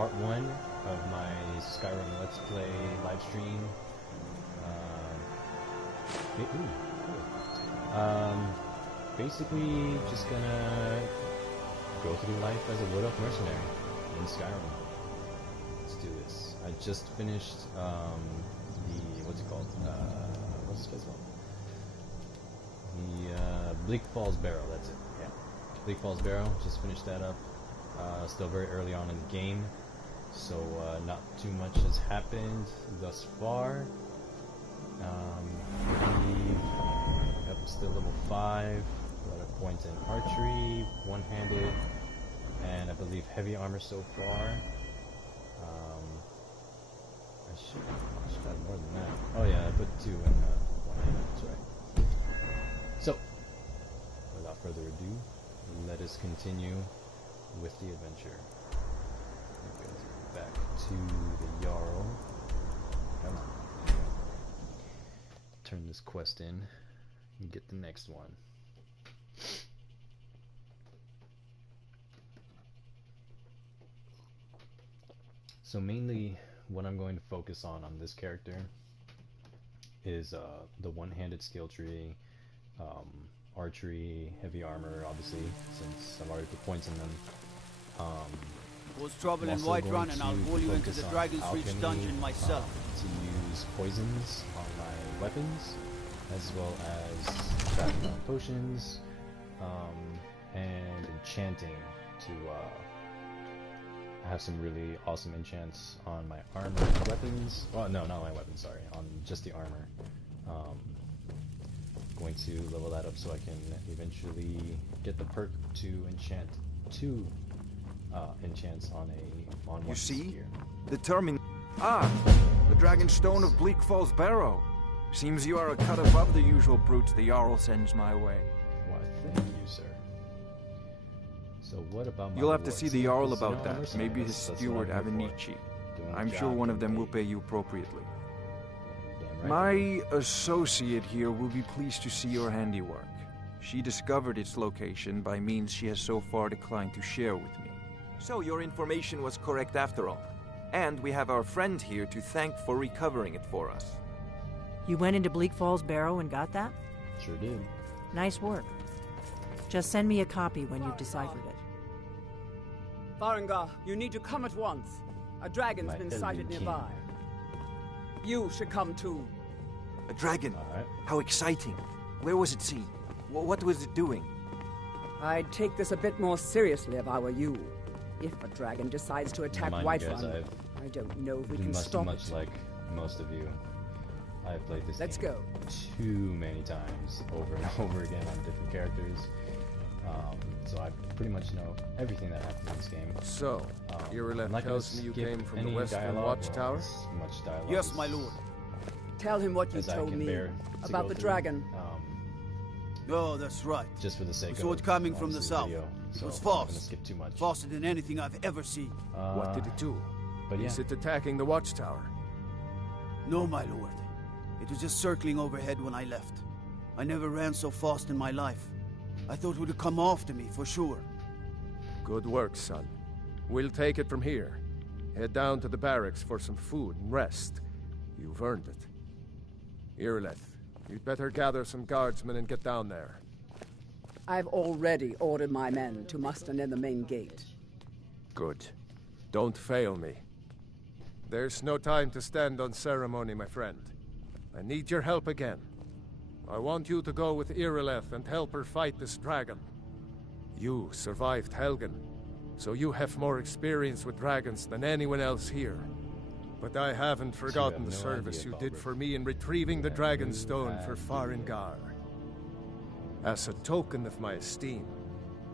part 1 of my Skyrim Let's Play live stream. Basically, just gonna go through life as a Wood Elf mercenary in Skyrim. Let's do this. I just finished what's it called? What's this place called? The Bleak Falls Barrow. That's it. Yeah, Bleak Falls Barrow. Just finished that up. Still very early on in the game, so not too much has happened thus far. Yep, still level 5. Got a point in archery, one-handed, and I believe heavy armor so far. I should have more than that. Oh yeah, I put 2 in one-handed. That's right. So, without further ado, let us continue with the adventure. Back to the Jarl. Come on. Turn this quest in and get the next one. So mainly what I'm going to focus on this character is the one-handed skill tree, archery, heavy armor, obviously, since I've already put points in them. Was trouble in Whiterun, and I'll pull you into the Dragon's Reach dungeon myself. To use poisons on my weapons, as well as crafting on potions, and enchanting to have some really awesome enchants on my armor and weapons. Well, no, not my weapons, sorry, on just the armor. Going to level that up so I can eventually get the perk to enchant 2 enchants on one You see? gear. The Dragon Stone of Bleak Falls Barrow. Seems you are a cut above the usual brutes the Jarl sends my way. Why, thank you, sir. So what about my You'll have to rewards? see the Jarl Because, about that. Maybe his that's steward what I'm here for. Avenici. Doing I'm the sure job, one of them getting will paid. pay you appropriately. Damn right. My associate here will be pleased to see your handiwork. She discovered its location by means she has so far declined to share with me. So your information was correct after all. And we have our friend here to thank for recovering it for us. You went into Bleak Falls Barrow and got that? Sure did. Nice work. Just send me a copy when you've deciphered it. Farengar, you need to come at once. A dragon's My been elven sighted king. nearby. You should come too. A dragon? Alright. How exciting. Where was it seen? What was it doing? I'd take this a bit more seriously if I were you. If a dragon decides to attack Mind you guys, Whiterun, I don't know if we can much stop it. like most of you, I've played this Let's game go. too many times, over and over again on different characters. So I pretty much know everything that happens in this game. So, I'm Irelef not gonna tells me you skip came from the any Western dialogue or Watchtower? as much dialogue Yes, as- my lord. Tell him what you as I told can me bear to about go the through, dragon. Oh, that's right. just for the sake So of it coming from the obviously south. video, It so was I'm not gonna fast. skip too much. Faster than anything I've ever seen. What did it do? But yeah, Is it attacking the Watchtower? No, my lord. It was just circling overhead when I left. I never ran so fast in my life. I thought it would have come after me, for sure. Good work, son. We'll take it from here. Head down to the barracks for some food and rest. You've earned it. Irelef, you'd better gather some guardsmen and get down there. I've already ordered my men to muster near the main gate. Good. Don't fail me. There's no time to stand on ceremony, my friend. I need your help again. I want you to go with Irelef and help her fight this dragon. You survived Helgen, so you have more experience with dragons than anyone else here. But I haven't forgotten the no service idea, you Baldur. did for me in retrieving the Yeah, Dragon you Stone have for no Farengar. As a token of my esteem,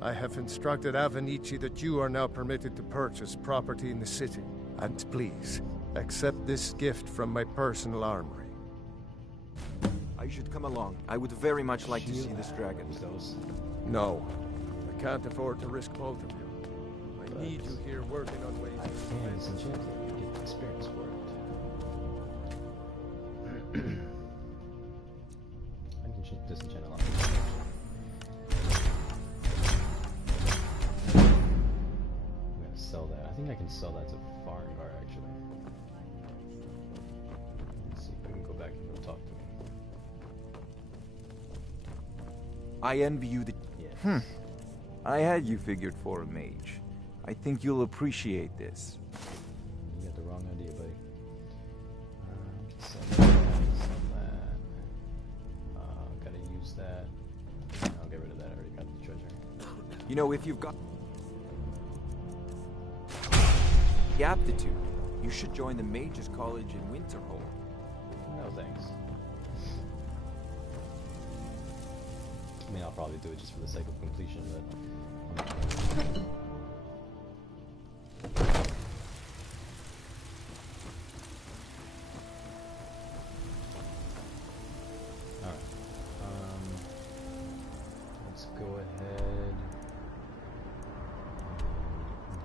I have instructed Avenici that you are now permitted to purchase property in the city. And please, accept this gift from my personal armory. I should come along. I would very much like to see this dragon. Those. No, I can't afford to risk both of you. I need you here working on ways I to can prevent disenchant it and get experience for it. I can disenchant a lot. I'm gonna sell that. I think think I can sell that to Farengar, actually. Let's see if I can go back and he'll talk to me. I envy you the... Yes. I had you figured for a mage. I think you'll appreciate this. You got the wrong idea, buddy. Sell that. Sell that. Gotta use that. I'll get rid of that. I already got the treasure. You know, if you've got the aptitude, you should join the Mages College in Winterhold. No thanks. I mean, I'll probably do it just for the sake of completion, but... Alright. Let's go ahead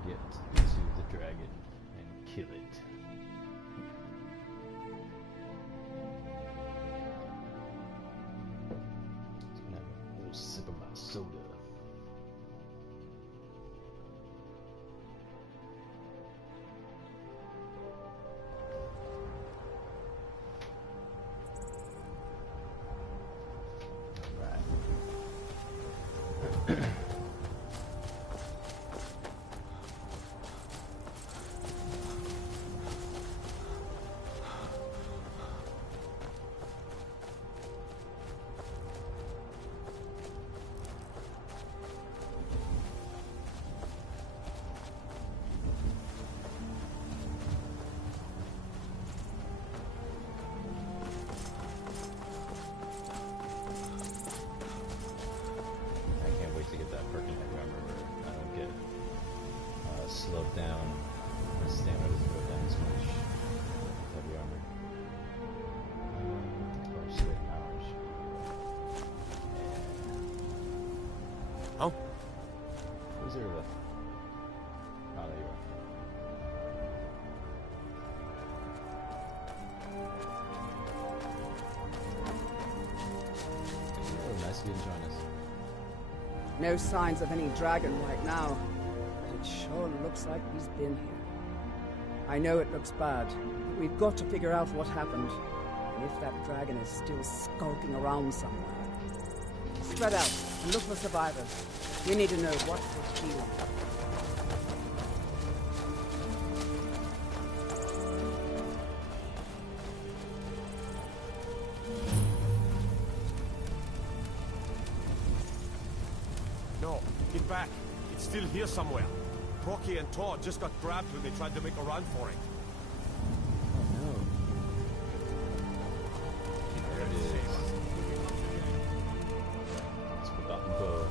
and get to the dragon and kill it. Sip of my soda. Alright. Slowed down. My stamina doesn't go down as much. Heavy armor. Or straight powers. Oh? Who's there left? Oh, there you are. Oh, nice of you to join us. No signs of any dragon right now. It sure looks like he's been here. I know it looks bad, but we've got to figure out what happened. And if that dragon is still skulking around somewhere. Spread out and look for survivors. We need to know what was healing. No, get back. It's still here somewhere. Rocky and Todd just got grabbed when they tried to make a run for it. Oh no. There it is. It's forgotten bow.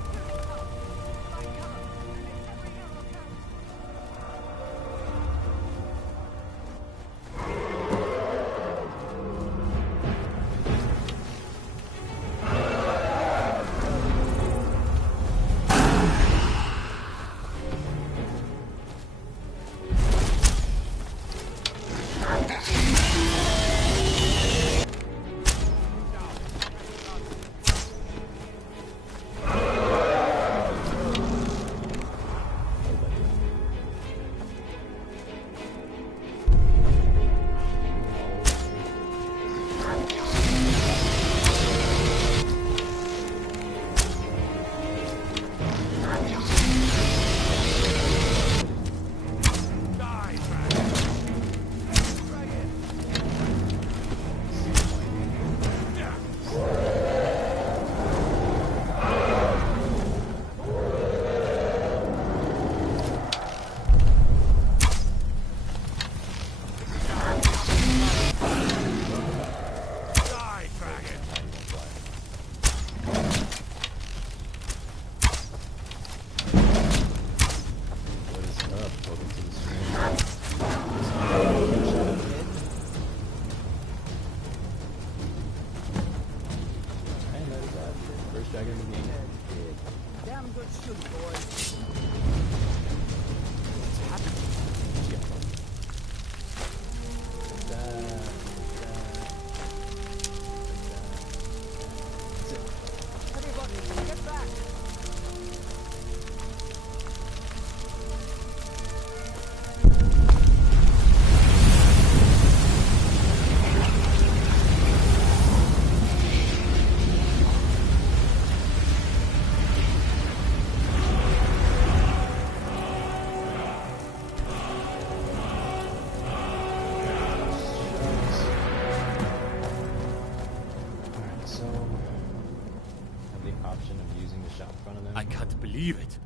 believe it.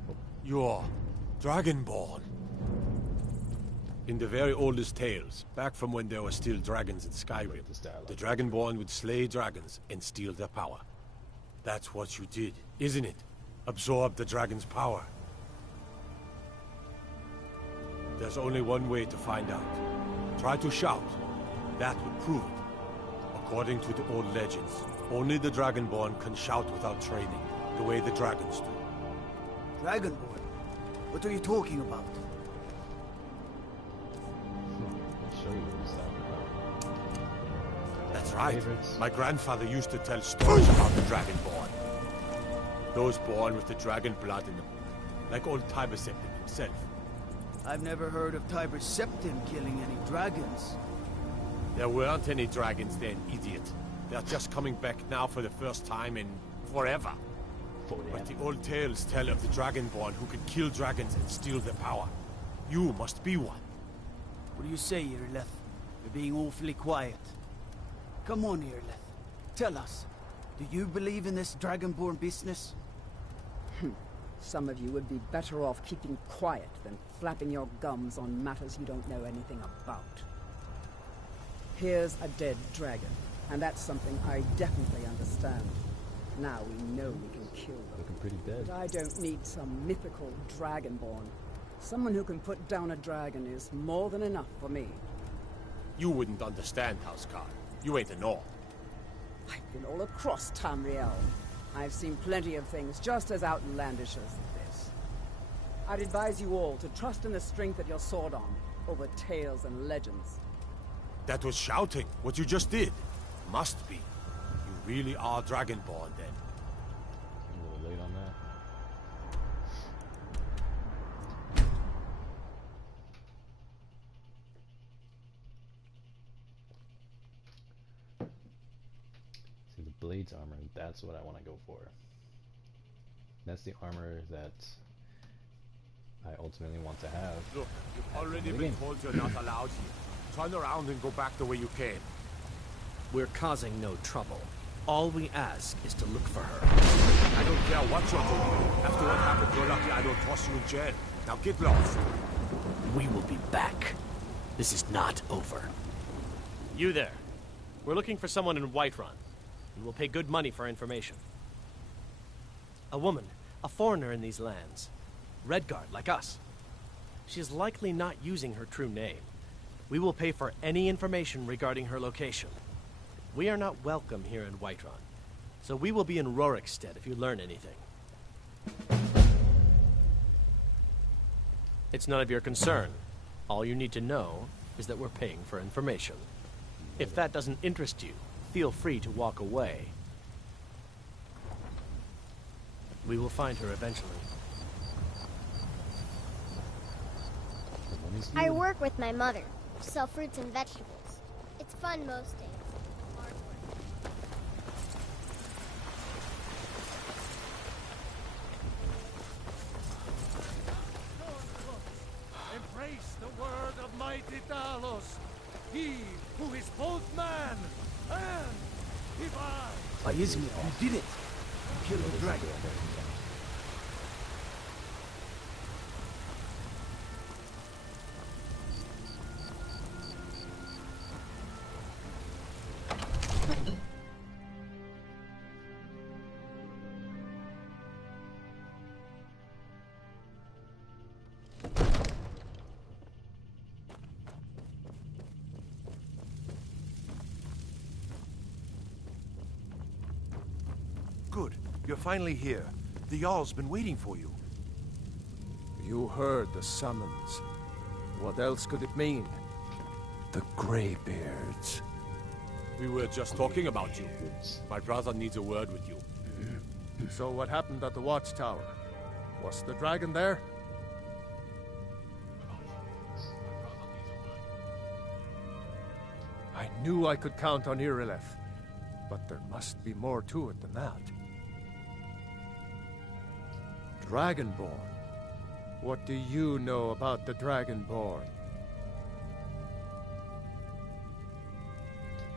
You're Dragonborn. In the very oldest tales, back from when there were still dragons in Skyrim, the Dragonborn would slay dragons and steal their power. That's what you did, isn't it? Absorb the dragon's power. There's only one way to find out. Try to shout. That would prove it. According to the old legends, only the Dragonborn can shout without training, the way the dragons do. Dragonborn? What are you talking about? I'll show you what he's talking about. That's right. Favorites. My grandfather used to tell stories about the Dragonborn. Those born with the dragon blood in them, like old Tiber Septim himself. I've never heard of Tiber Septim killing any dragons. There weren't any dragons then, idiot. They're just coming back now for the first time in forever. But the old tales tell of the Dragonborn who can kill dragons and steal their power. You must be one. What do you say, Irileth? You're being awfully quiet. Come on, Irileth. Tell us. Do you believe in this Dragonborn business? Some of you would be better off keeping quiet than flapping your gums on matters you don't know anything about. Here's a dead dragon, and that's something I definitely understand. Now we know we can kill them. Looking pretty dead. But I don't need some mythical dragonborn. Someone who can put down a dragon is more than enough for me. You wouldn't understand, Houseguard. You ain't a North. I've been all across Tamriel. I've seen plenty of things just as outlandish as this. I'd advise you all to trust in the strength of your sword arm over tales and legends. That was shouting, what you just did. Must be. You really are Dragonborn, then. A little late on that. See, the Blade's armor, that's what I want to go for. That's the armor that I ultimately want to have. Look, you've already been told you're not allowed here. Turn around and go back the way you came. We're causing no trouble. All we ask is to look for her. I don't care what you're doing. After what happened, you're lucky I don't toss you in jail. Now get lost. We will be back. This is not over. You there. We're looking for someone in Whiterun. We will pay good money for information. A woman, a foreigner in these lands. Redguard, like us. She is likely not using her true name. We will pay for any information regarding her location. We are not welcome here in Whiterun, so we will be in Rorikstead if you learn anything. It's none of your concern. All you need to know is that we're paying for information. If that doesn't interest you, feel free to walk away. We will find her eventually. I work with my mother. Sell fruits and vegetables. It's fun most days. Hard work. Embrace the word of mighty Talos. He who is both man and divine. Why isn't it? You did it. Kill the dragon. Good. You're finally here. The Jarl's been waiting for you. You heard the summons. What else could it mean? The Greybeards. We were just talking about you. My brother needs a word with you. So what happened at the Watchtower? Was the dragon there? I knew I could count on Irileth, but there must be more to it than that. Dragonborn. What do you know about the Dragonborn?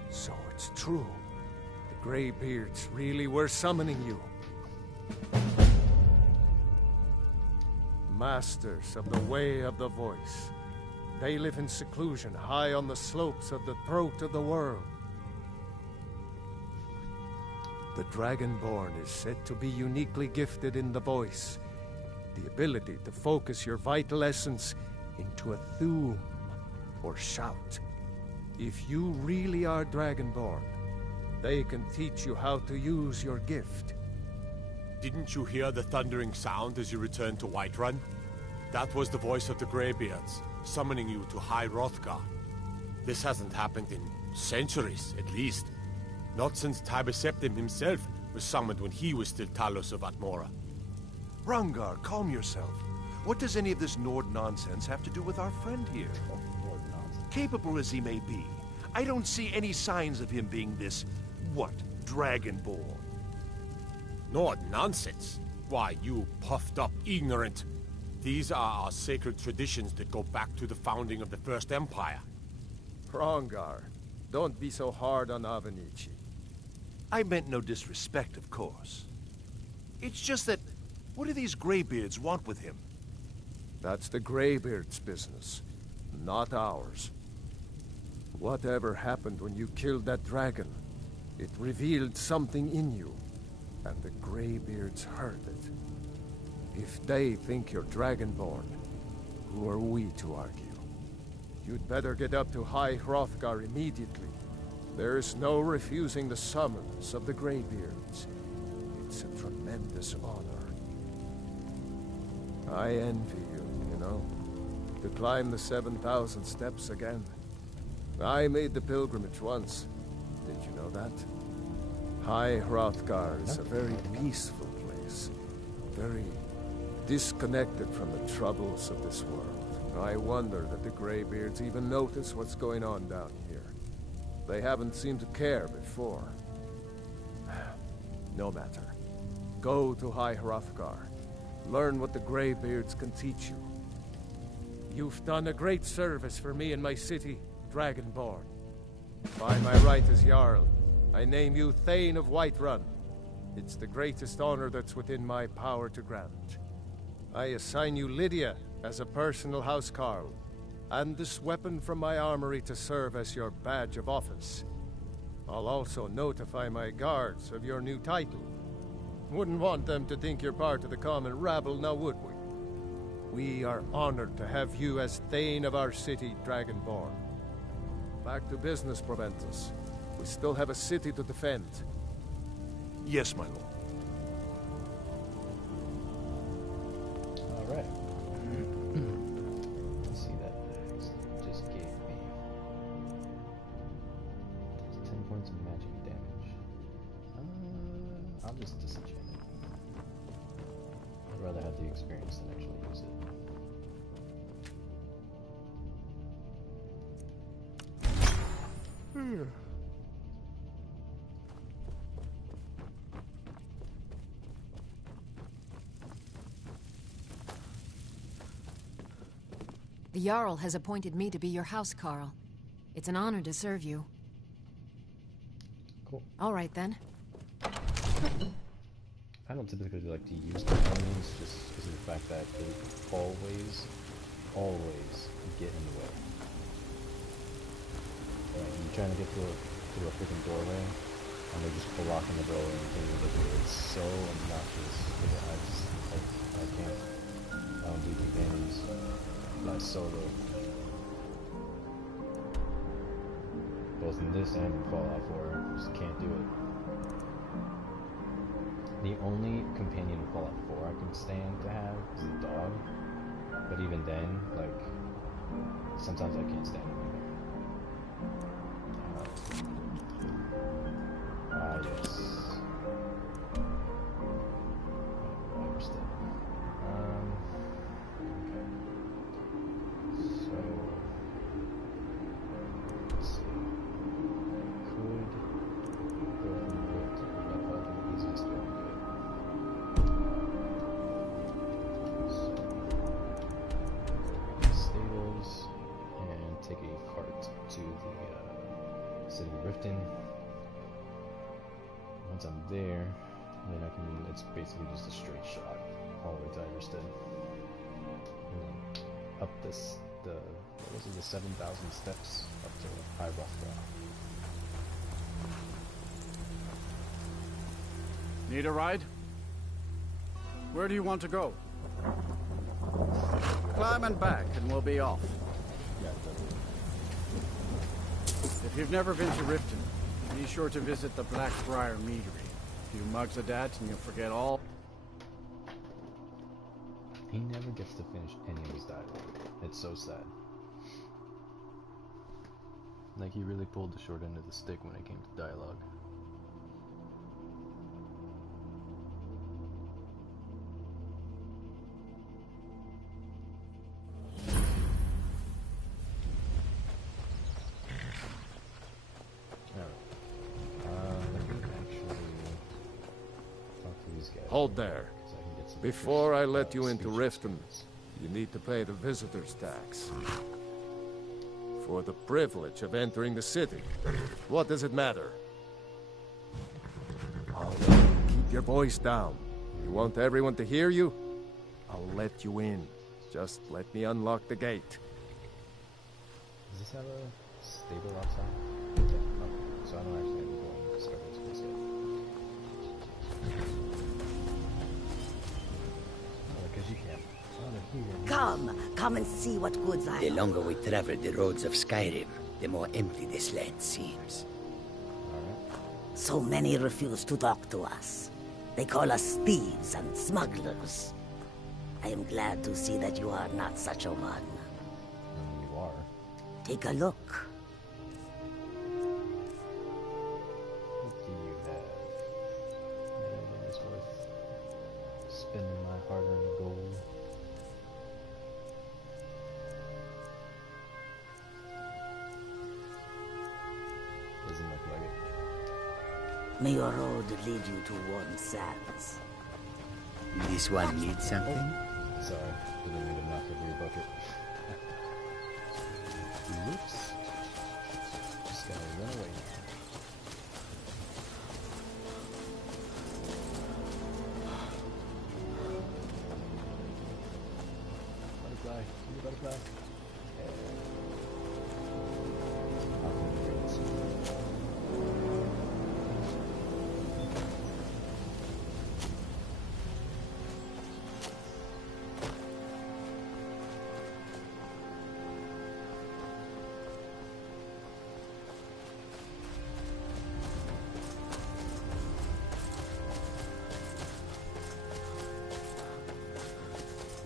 So it's true. The Greybeards really were summoning you. masters of the way of the voice. They live in seclusion high on the slopes of the throat of the world. The Dragonborn is said to be uniquely gifted in the voice, the ability to focus your vital essence into a thum or shout. If you really are Dragonborn, they can teach you how to use your gift. Didn't you hear the thundering sound as you returned to Whiterun? That was the voice of the Greybeards, summoning you to High Hrothgar. This hasn't happened in centuries, at least. Not since Tiber Septim himself was summoned when he was still Talos of Atmora. Rungar, calm yourself. What does any of this Nord nonsense have to do with our friend here? Nord nonsense. Capable as he may be, I don't see any signs of him being this, what, Dragonborn? Nord nonsense? Why, you puffed up ignorant. These are our sacred traditions that go back to the founding of the First Empire. Hrongar, don't be so hard on Avenici. I meant no disrespect, of course. It's just that, what do these Greybeards want with him? That's the Greybeards' business, not ours. Whatever happened when you killed that dragon, it revealed something in you, and the Greybeards heard it. If they think you're Dragonborn, who are we to argue? You'd better get up to High Hrothgar immediately. There's no refusing the summons of the Greybeards. It's a tremendous honor. I envy you, you know, to climb the 7,000 steps again. I made the pilgrimage once. Did you know that? High Hrothgar is a very peaceful place. Very disconnected from the troubles of this world. I wonder that the Greybeards even notice what's going on down here. They haven't seemed to care before. No matter. Go to High Hrothgar. Learn what the Greybeards can teach you. You've done a great service for me and my city, Dragonborn. By my right as Jarl, I name you Thane of Whiterun. It's the greatest honor that's within my power to grant. I assign you Lydia as a personal housecarl, and this weapon from my armory to serve as your badge of office. I'll also notify my guards of your new title. Wouldn't want them to think you're part of the common rabble, now would we? We are honored to have you as Thane of our city, Dragonborn. Back to business, Proventus. We still have a city to defend. Yes, my lord. Alright. Let's see that next. Just gave me 10 points of magic damage. I'll just disenchant it. I'd rather have the experience than actually use it. The Jarl has appointed me to be your housecarl. It's an honor to serve you. Cool. All right, then. I don't typically like to use the enemies just because of the fact that they always get in the way. Like, you're trying to get through a freaking doorway, and they're just blocking the doorway and things like that. It's so obnoxious. I can't. I don't do companions. Fly solo. Both in this and in Fallout 4, just can't do it. The only companion in Fallout 4 I can stand to have is a dog, but even then, like, sometimes I can't stand it. Yes. Understood. Okay. So, let's see. Could go from wood to that probably the easiest way to do it. So, go to the stables and take a cart to the city of Riften. Once I'm there, then it's basically just a straight shot all the way to Iverstead. up what was it, the 7,000 steps up to High Rothbrow. Need a ride? Where do you want to go? Climb and back and we'll be off. Yeah, If you've never been to Riften, be sure to visit the Blackbriar Meadery. A few mugs of that and you'll forget all. he never gets to finish any of his dialogue. It's so sad. Like, he really pulled the short end of the stick when it came to dialogue. Hold there. Before I let you into Riften, you need to pay the visitor's tax. For the privilege of entering the city. What does it matter? Keep your voice down. You want everyone to hear you? I'll let you in. Just let me unlock the gate. Does this have a stable outside? Yeah, okay. So I don't actually have to go and start this place yet. Because you can't. Come and see what goods I have. The longer we travel the roads of Skyrim, the more empty this land seems. So many refuse to talk to us. They call us thieves and smugglers. I am glad to see that you are not such a one. You are. Take a look. What do you have? Anything that's worth spending my hard-earned gold? Doesn't look like it. May your road lead you to warm sands. This one needs something? Sorry, didn't mean to knock over your bucket. Oops. Just gotta run away now. Butterfly, come here, butterfly.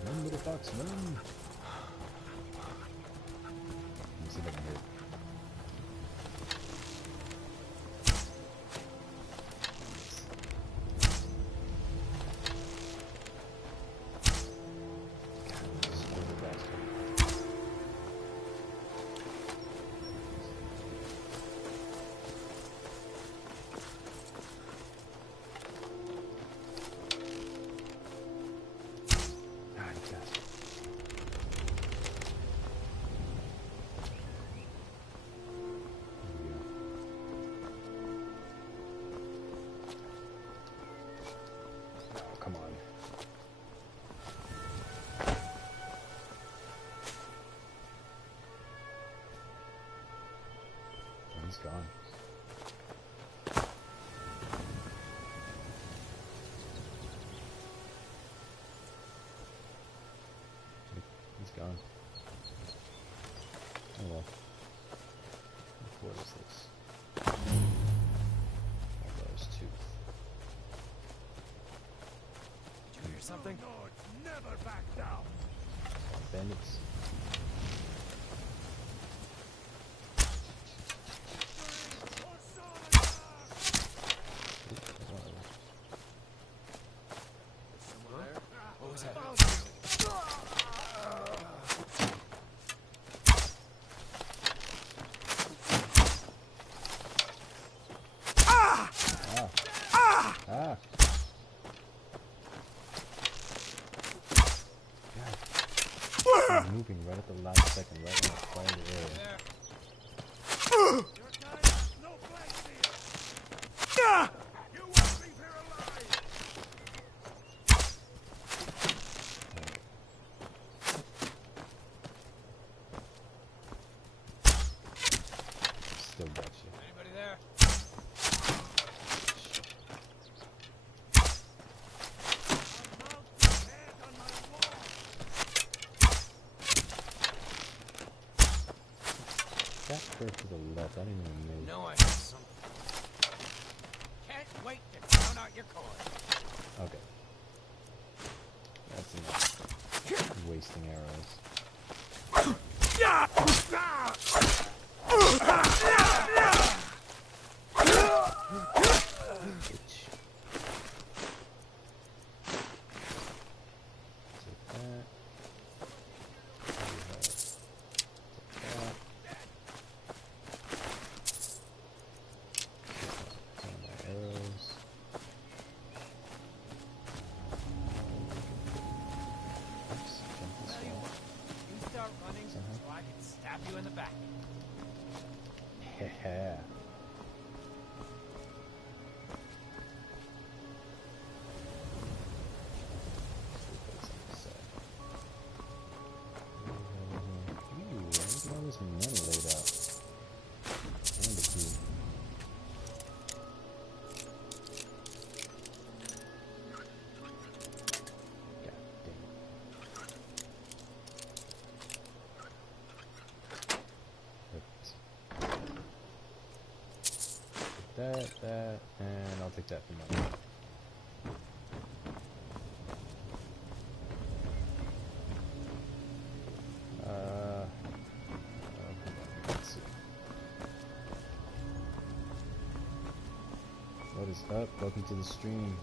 Run, little fox, run! Let me see if I can hear it. God, this stupid bastard. Come on. He's gone. He's gone. Oh well. What is this? There's tooth. Something? Never back down. Bandits. What was that? Moving right at the last second, right when I fired the arrow. that first to the left? I didn't even know. No, I have something. Can't wait to drown out your coin. Okay. That's enough. Wasting arrows. Itch. Take that. Yeah. Ooh, look at all this money laid out. And the key. God damn. Oops. That, and I'll take that for money. Let's see. What is up? Welcome to the stream.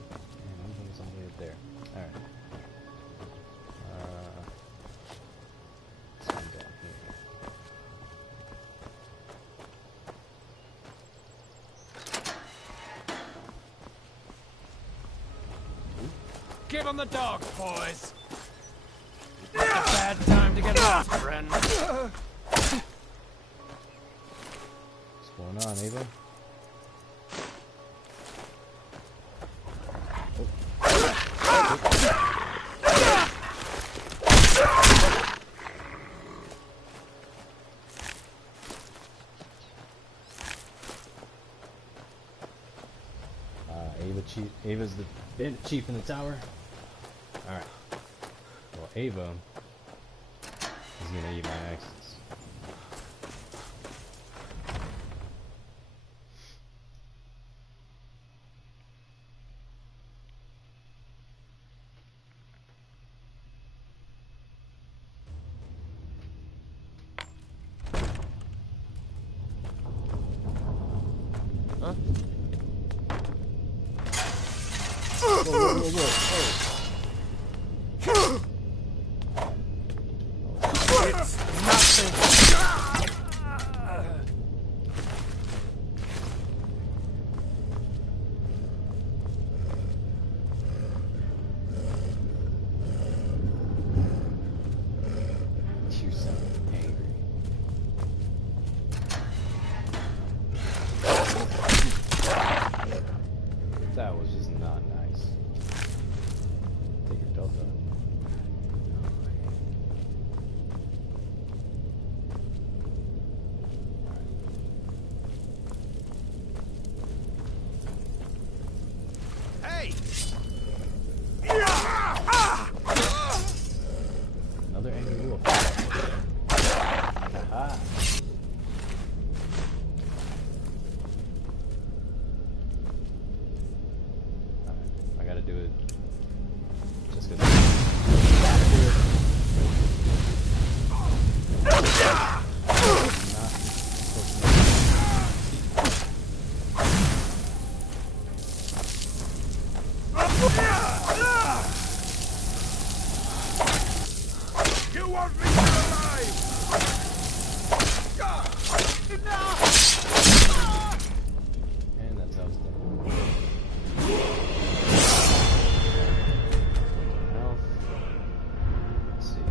And everything's all the way up there. Alright. Let's come down here. Give him the dogs, boys. It's a bad time to get lost, friend. What's going on, Ava? Ava's the bandit chief in the tower. Alright. Well, Ava is gonna eat my axes. Huh? Whoa. It's nothing. You sound angry. That was just not nice. Take your belt off. Hey! Another angry wolf. Aha. I gotta do it just because You won't leave me alive! and that's how it's done. Health. Let's see.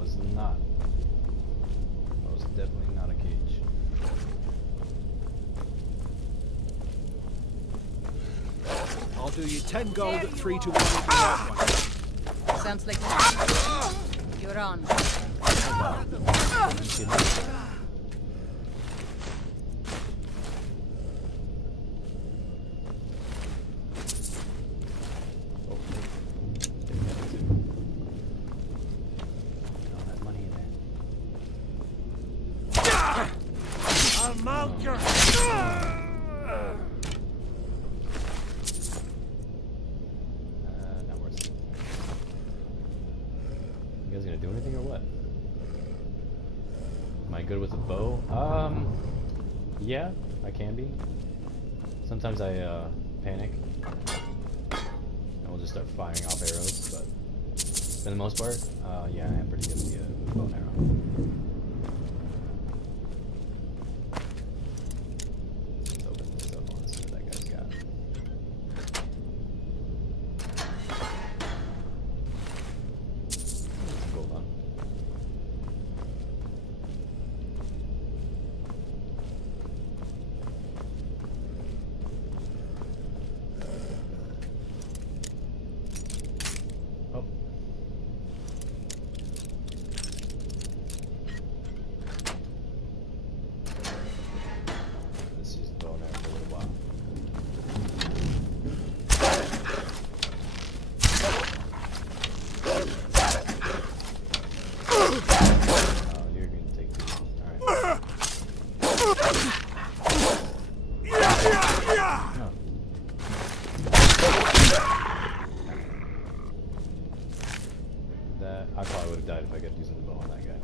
was not. That was definitely not a cage. I'll do you 10 gold, 3 to 1 if you want one. Sounds like you're on. I'll mount your... Not worth it. You guys gonna do anything or what? Am I good with a bow? Yeah, I can be. Sometimes I, panic. And we'll just start firing off arrows, but for the most part, yeah, I am pretty good with the bow and arrow. Let's open this up and see what that guy's got. Some gold on. Oh. Let's use the bow and arrow for a little while. Oh, you're gonna take two. Alright. That I probably would have died if I kept using the bow on that guy.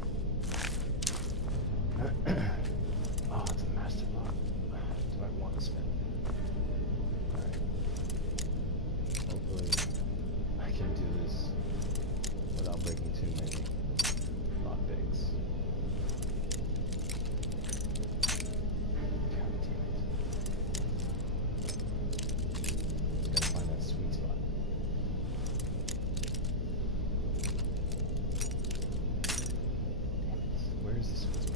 Oh, it's a master lock. Do I want to spend? Alright. Hopefully I can do this without breaking too many lockpicks. God damn it. Just gotta find that sweet spot. Damn it. Where is the sweet spot?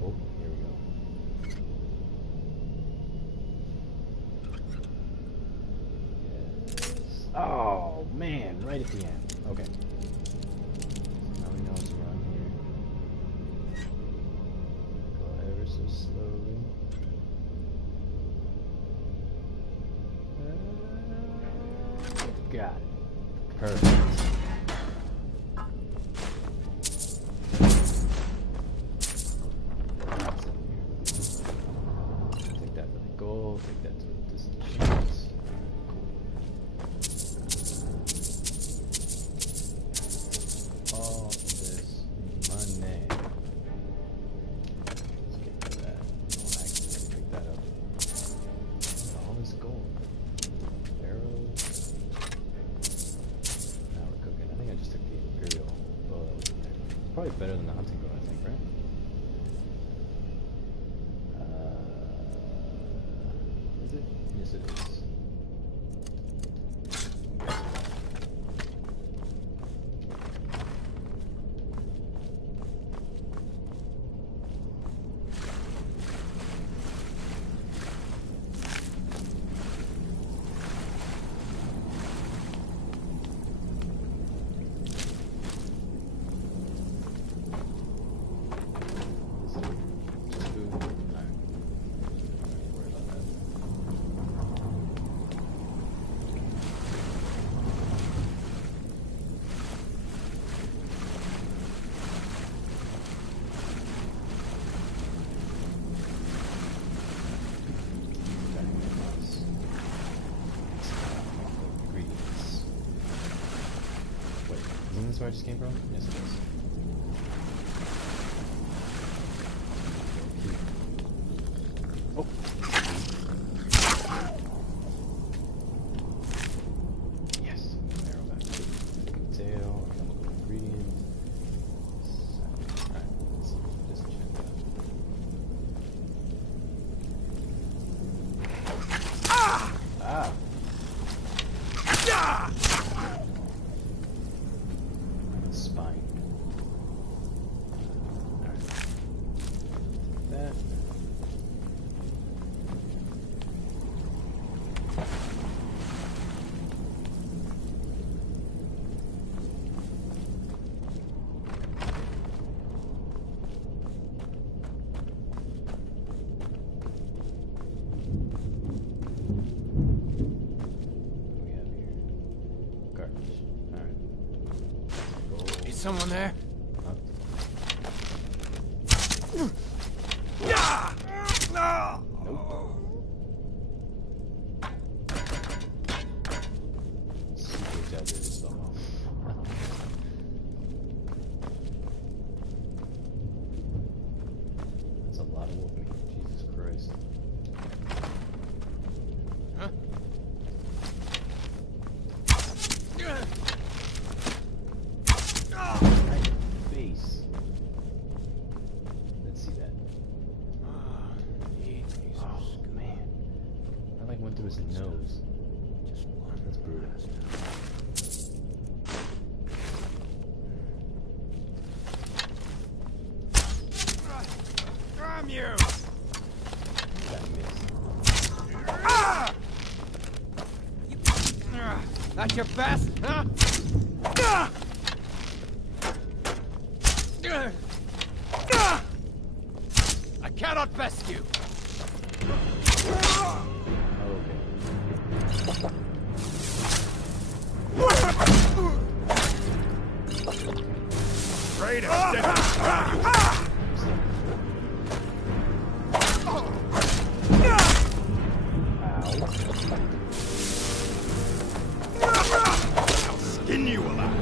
Oh, here we go. Yes. Oh, man, right at the end. Okay. Now we know what's around here. Go ever so slowly. Got it. Perfect. Take that for the gold, take that to the distant chance. Cool. All this money. Let's get rid of that. Don't accidentally pick that up. All this gold. Arrows. Now we're cooking. I think I just took the Imperial bow that was in there. It's probably better than the hunting bow, I think, right? Is it? Yes, it is. Just food. Alright. Don't worry about that. Ingredients. Wait, isn't this where I just came from? Yes, it is. Oh. Yes. Arrow back. Tail. Chemical ingredient. Alright. Let's disenchant that. someone there? Super desert as well. That's a lot of wolf meat. Jesus Christ. Huh? Face. Let's see that. Oh man. I like went through his nose. That's brutal. Damn you! That missed. That's your best, huh? I cannot best you. Afraid of death. I'll skin you alive.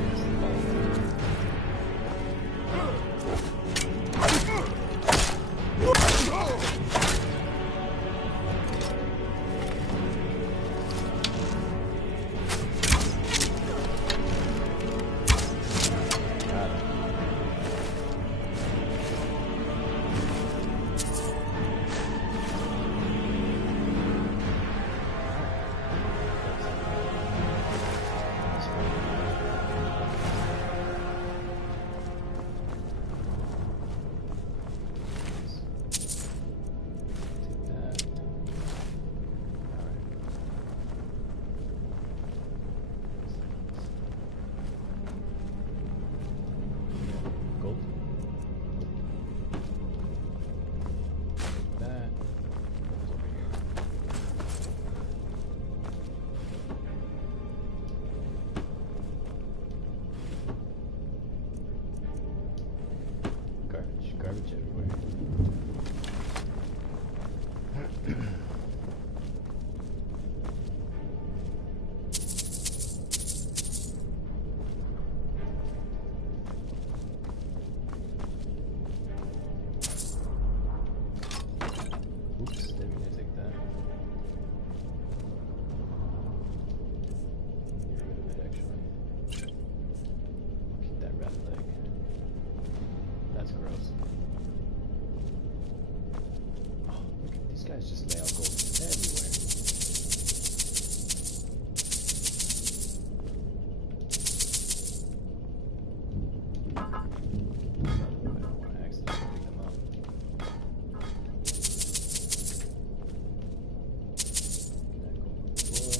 Garbage everywhere. Oops, didn't mean to take that. Get rid of it actually. Keep that rat leg. That's gross. Oh, look at these guys just lay out gold everywhere. I don't want to accidentally pick them up. That gold on the floor.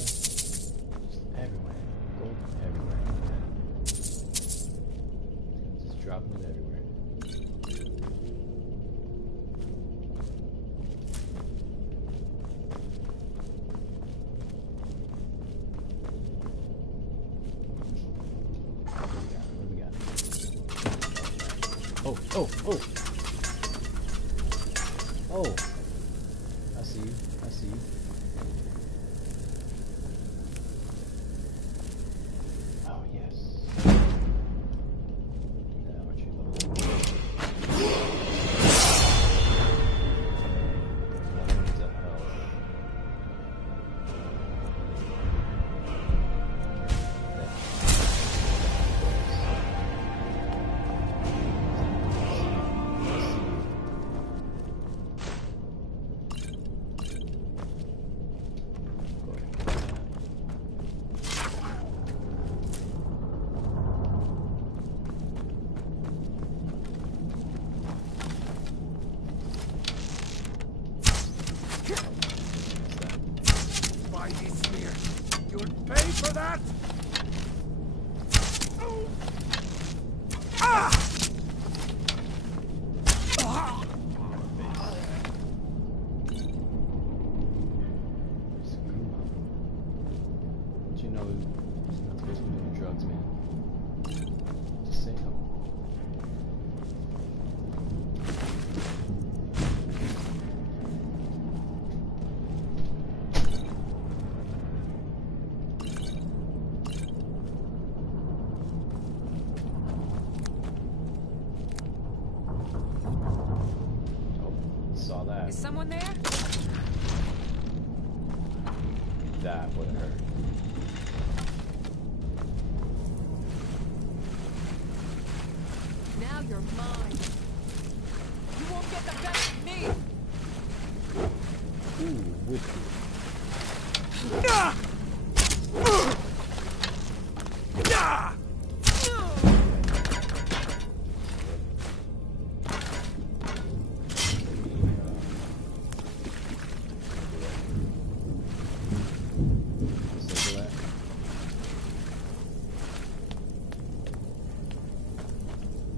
Just everywhere. Gold everywhere. Just dropping it everywhere. Oh, oh! Oh! I see you. I see you. Oh, yes. Now, archery level. Another one's up hell. For that? Don't you know he's not supposed to be doing drugs, man? Just say no. that. Is someone there? That would have hurt. Now you're mine. You won't get the best of me. Ooh, whiskey.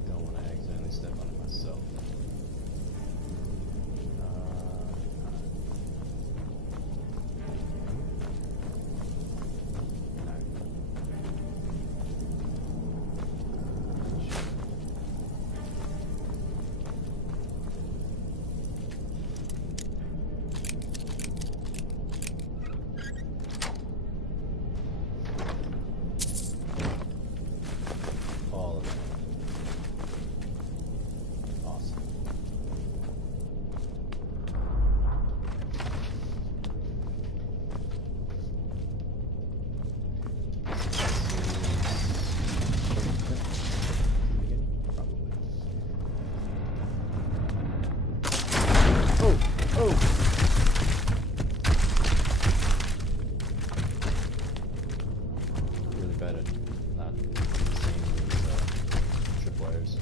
Don't want to accidentally step on it myself. All of it. Awesome. Oh! Really bad at not seeing these tripwires.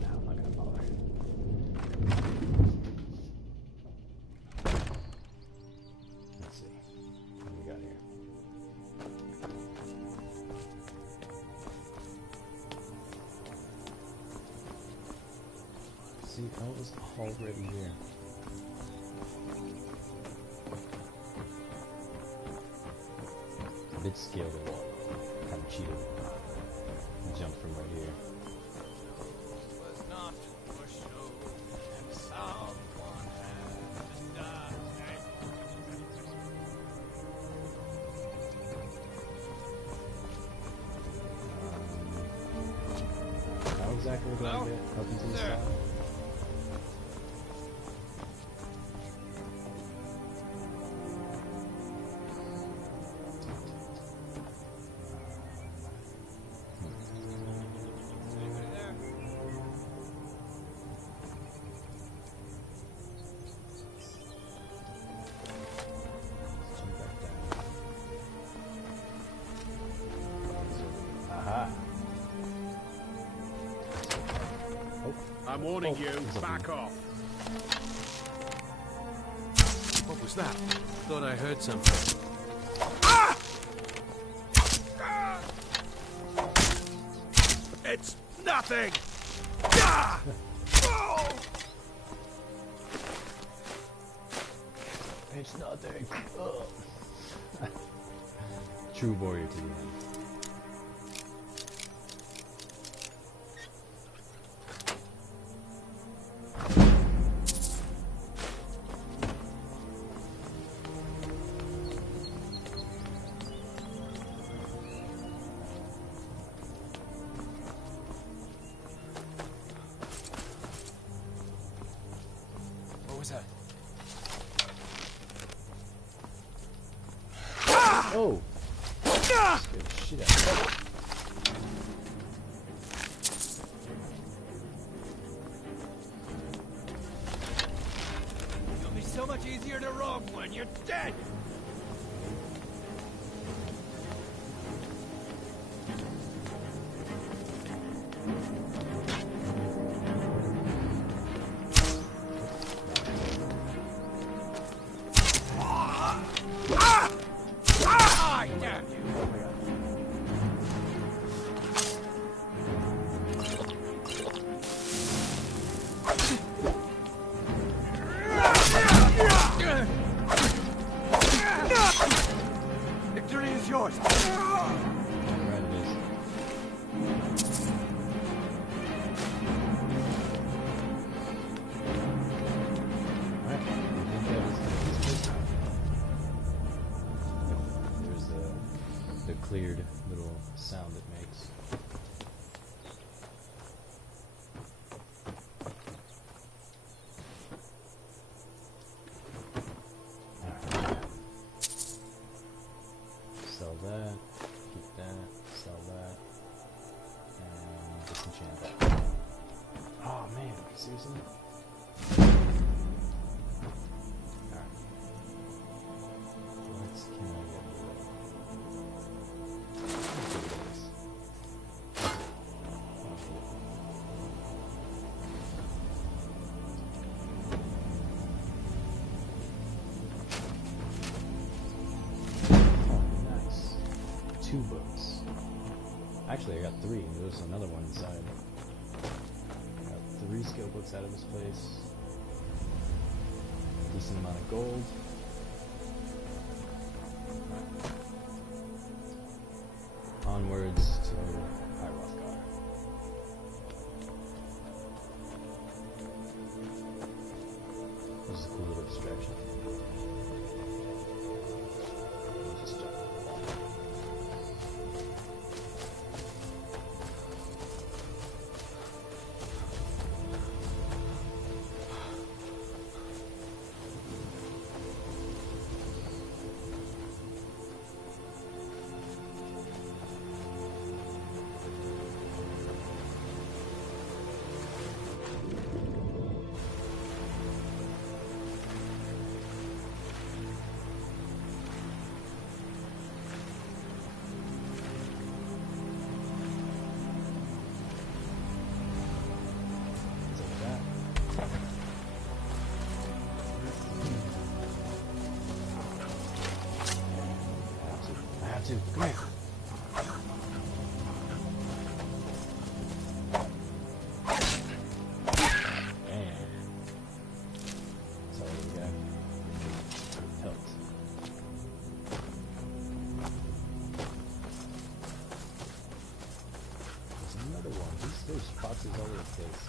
No, I'm not gonna bother. Let's see. What do we got here? See, I was already here. I did scale the wall. Kind of cheated. Jump from right here. How exactly do I get up into the sky? Aha! I'm warning you, back off. What was that? Thought I heard something. It's nothing! It's nothing. True warrior to the end. What was that? Oh! Scared the shit out of me. It'll be so much easier to run when you're dead. cleared little sound it makes. Alright. Sell that, keep that, sell that, and disenchant that. Oh man, seriously? Alright. What can I get rid of? Two books. Actually, I got three. There's another one inside. I got 3 skill books out of this place. Decent amount of gold. Onwards to Hrothgar. This is a cool little distraction. Just jump. Come here. Sorry, guy. Helped. There's another one. There's boxes all over the place.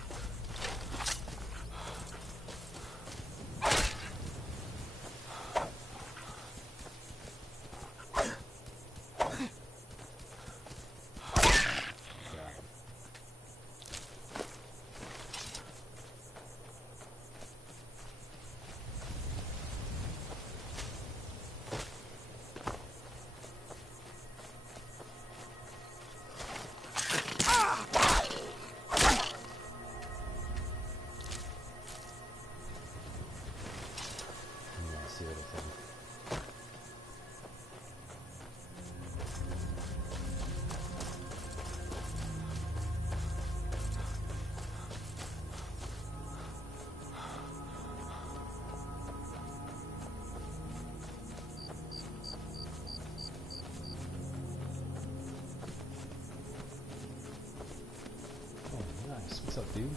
What's up, dude?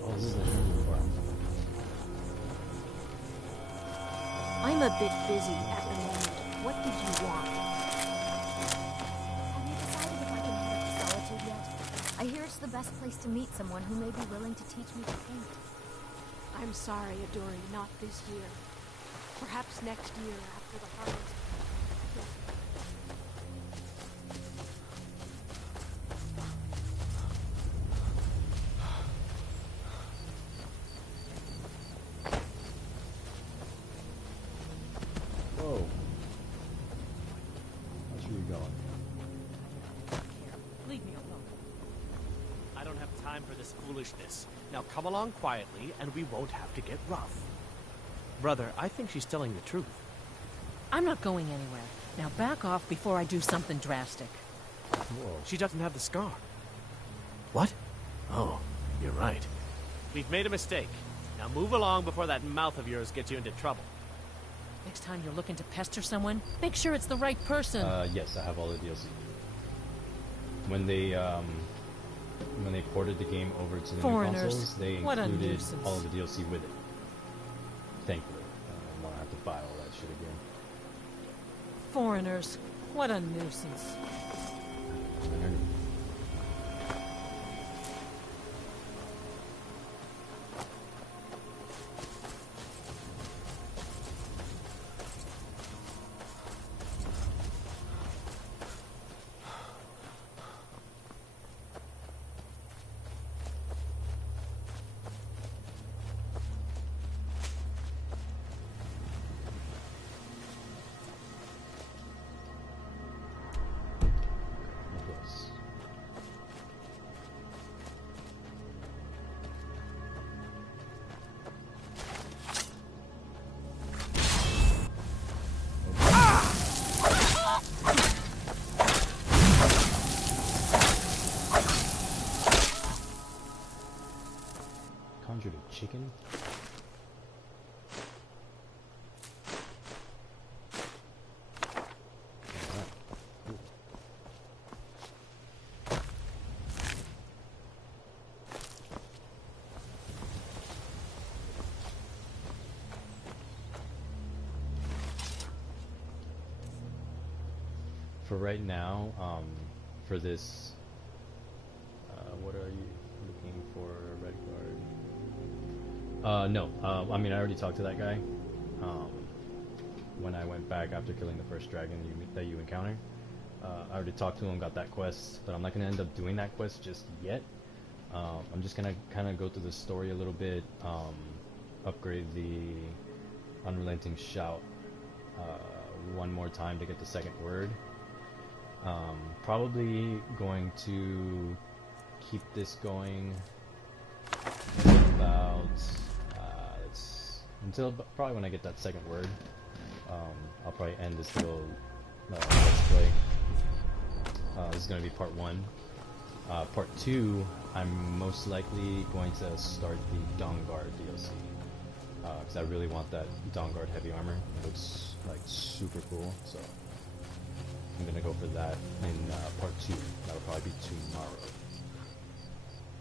Oh, this is the farm. I'm a bit busy at the moment. What did you want? Have you decided if I can head up to Solitude yet? I hear it's the best place to meet someone who may be willing to teach me to paint. I'm sorry, Adori, not this year. Perhaps next year after the harvest. Whoa. How's you going? Leave me alone. I don't have time for this foolishness. Now come along quietly, and we won't have to get rough. Brother, I think she's telling the truth. I'm not going anywhere. Now back off before I do something drastic. Whoa. She doesn't have the scar. What? Oh, you're right. We've made a mistake. Now move along before that mouth of yours gets you into trouble. Next time you're looking to pester someone, make sure it's the right person. Yes, I have all the DLC. When they ported the game over to the new consoles, they included all of the DLC with it. thankfully. I won't have to buy all that shit again. Foreigners. What a nuisance. Conjured a chicken? For right now, for this, what are you looking for, Redguard? No, I mean, I already talked to that guy, when I went back after killing the first dragon that you encounter. I already talked to him, got that quest, but I'm not going to end up doing that quest just yet. I'm just going to kind of go through the story a little bit, upgrade the Unrelenting Shout one more time to get the second word. Probably going to keep this going about until probably when I get that second word. I'll probably end this little let's play. This is going to be part 1. Part 2, I'm most likely going to start the Dawnguard DLC, because I really want that Dawnguard heavy armor. It looks like super cool, so I'm gonna go for that in part 2. That'll probably be tomorrow.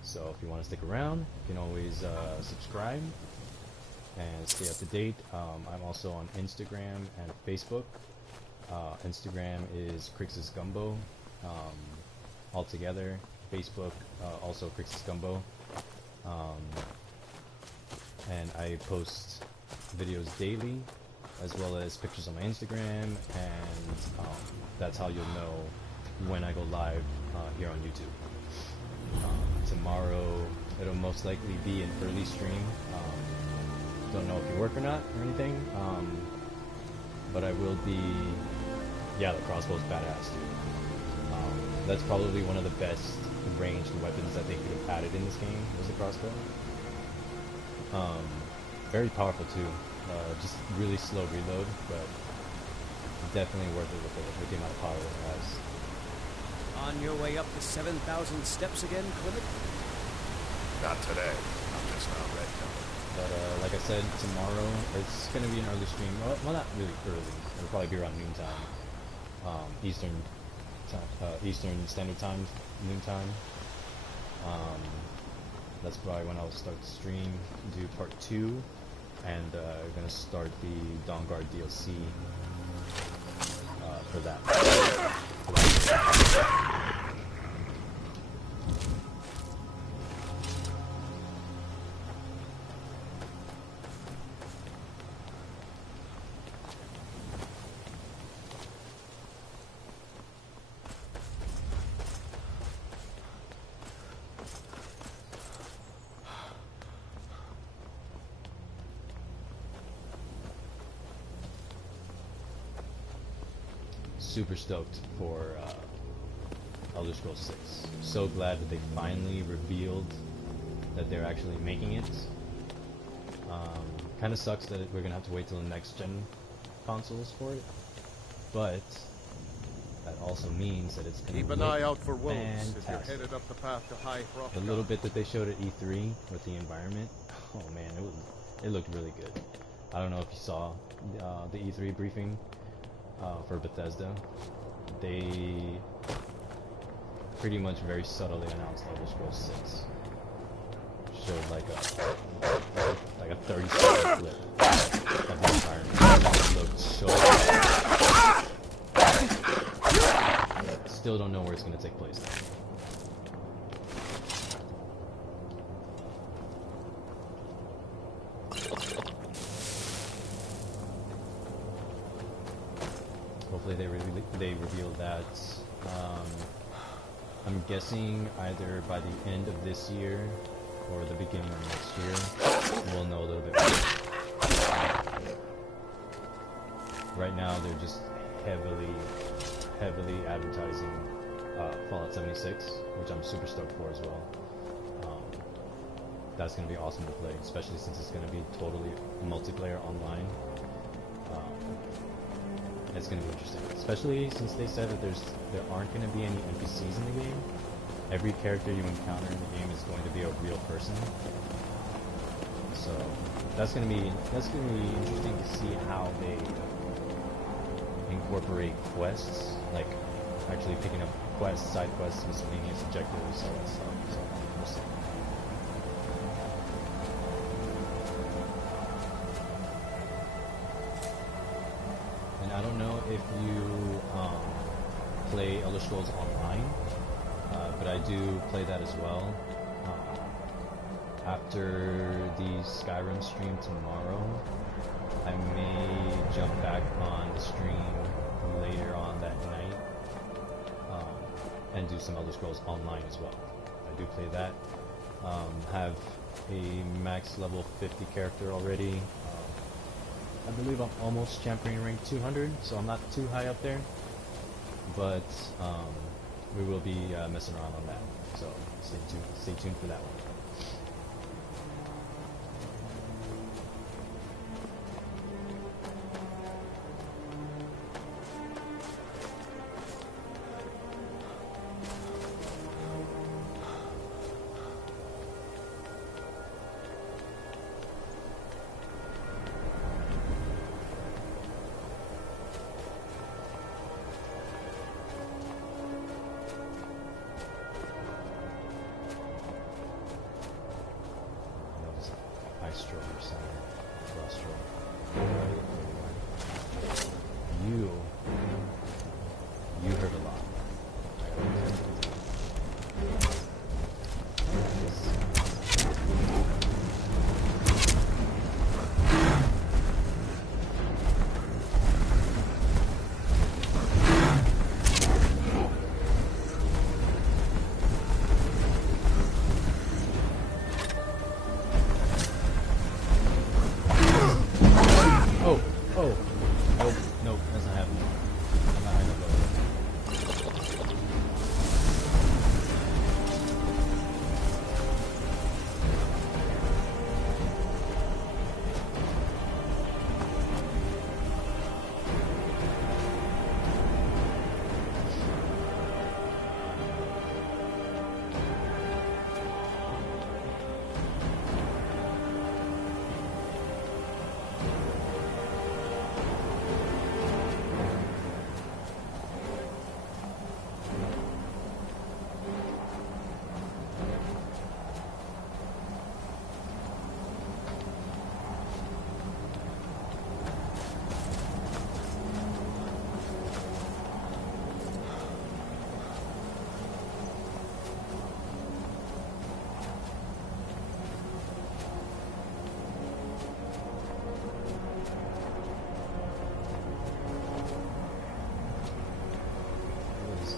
So if you want to stick around, you can always subscribe and stay up to date. I'm also on Instagram and Facebook. Instagram is Chrixus Gumbo, all together. Facebook, also Chrixus Gumbo. And I post videos daily, as well as pictures on my Instagram, and that's how you'll know when I go live here on YouTube. Tomorrow, it'll most likely be an early stream. Don't know if you work or not or anything, but I will be. Yeah, the crossbow's badass, dude. That's probably one of the best ranged weapons that they could have added in this game, was the crossbow. Very powerful too. Just really slow reload, but definitely worth it with the amount of power that it has. On your way up the 7,000 steps again, Clement? Not today. I'm just not ready. But like I said, tomorrow it's gonna be an early stream. Well, not really early. It'll probably be around noontime, Eastern Standard Time, noontime. That's probably when I'll start the stream, do part 2, and we're gonna start the Dawnguard DLC for that. Super stoked for Elder Scrolls 6. So glad that they finally revealed that they're actually making it. Kind of sucks that we're gonna have to wait till the next gen consoles for it, but that also means that it's gonna keep an eye out for wolves if you're headed up the path to High Froth. The little bit that they showed at E3 with the environment, oh man, it looked really good. I don't know if you saw the E3 briefing for Bethesda. They pretty much very subtly announced Elder Scrolls 6. showed like a 30-second clip of the environment. It looked so good. Still don't know where it's going to take place though. Hopefully they reveal that. I'm guessing either by the end of this year or the beginning of next year, we'll know a little bit more. Right now, they're just heavily advertising Fallout 76, which I'm super stoked for as well. That's going to be awesome to play, especially since it's going to be totally multiplayer online. It's going to be interesting, especially since they said that there aren't going to be any NPCs in the game. Every character you encounter in the game is going to be a real person. So that's going to be interesting to see how they incorporate quests, like actually picking up quests, side quests, miscellaneous objectives, all that stuff. So we'll see. I don't know if you play Elder Scrolls Online, but I do play that as well. After the Skyrim stream tomorrow, I may jump back on the stream later on that night and do some Elder Scrolls Online as well. I do play that. Have a max level 50 character already. I believe I'm almost championing rank 200, so I'm not too high up there. But we will be messing around on that, so stay tuned for that one. You heard a lot.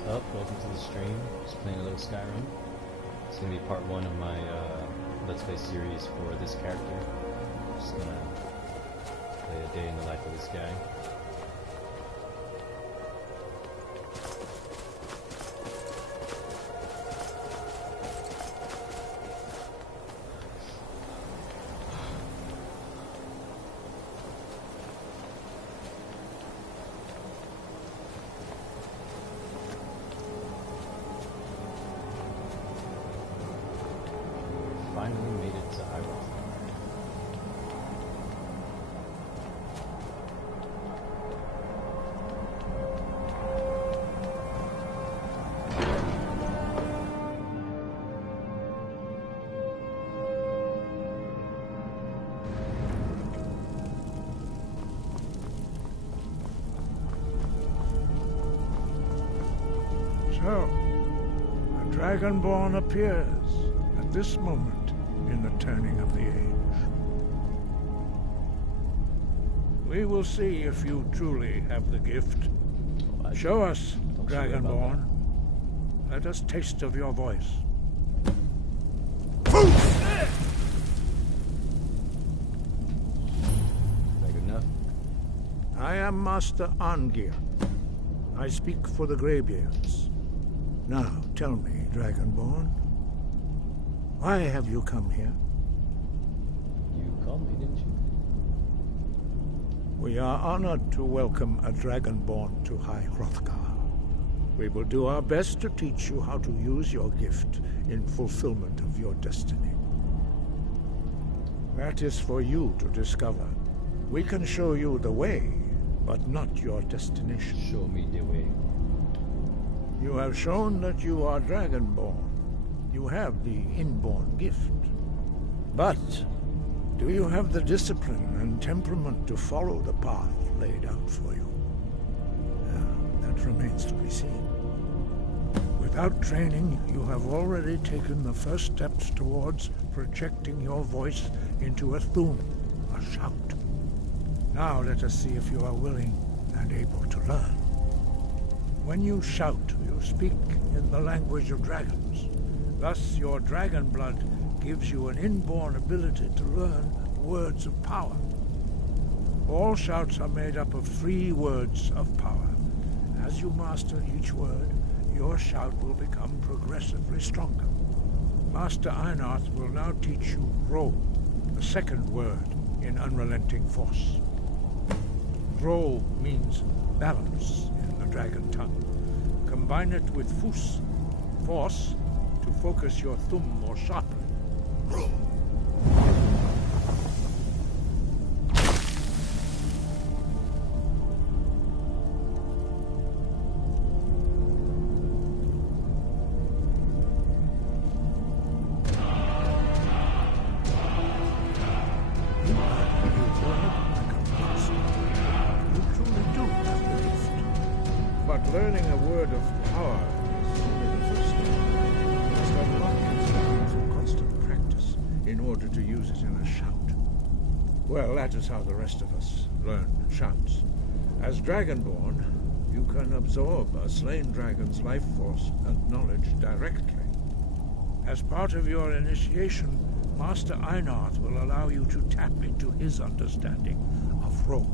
Up, welcome to the stream. Just playing a little Skyrim. It's gonna be part 1 of my Let's Play series for this character. Just gonna play a day in the life of this guy. Finally made it to Iroth. So, a Dragonborn appears at this moment in the turning of the age. We will see if you truly have the gift. Show us, Dragonborn. Let us taste of your voice. I am Master Angir. I speak for the Greybeards. Now, tell me, Dragonborn, why have you come here? You called me, didn't you? We are honored to welcome a Dragonborn to High Hrothgar. We will do our best to teach you how to use your gift in fulfillment of your destiny. That is for you to discover. We can show you the way, but not your destination. Show me the way. You have shown that you are Dragonborn. You have the inborn gift. But do you have the discipline and temperament to follow the path laid out for you? That remains to be seen. Without training, you have already taken the first steps towards projecting your voice into a thum, a shout. Now let us see if you are willing and able to learn. When you shout, you speak in the language of dragons. Thus, your dragon blood gives you an inborn ability to learn words of power. All shouts are made up of 3 words of power. As you master each word, your shout will become progressively stronger. Master Einarth will now teach you Ro, the 2nd word in Unrelenting Force. Ro means balance in the dragon tongue. Combine it with Fus, force, to focus your thumb more sharply. Ro. Learning a word of power is only the first step. You must unlock it through constant practice in order to use it in a shout. Well, that is how the rest of us learn shouts. As Dragonborn, you can absorb a slain dragon's life force and knowledge directly. As part of your initiation, Master Einarth will allow you to tap into his understanding of Ro.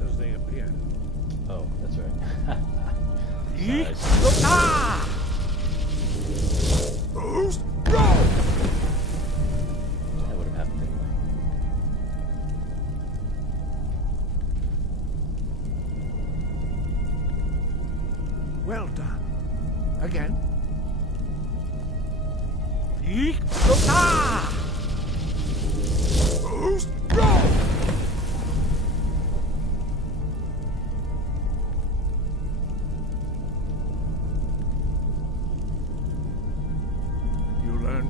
As they appear. Oh, that's right. That would have happened anyway. Well done. Again.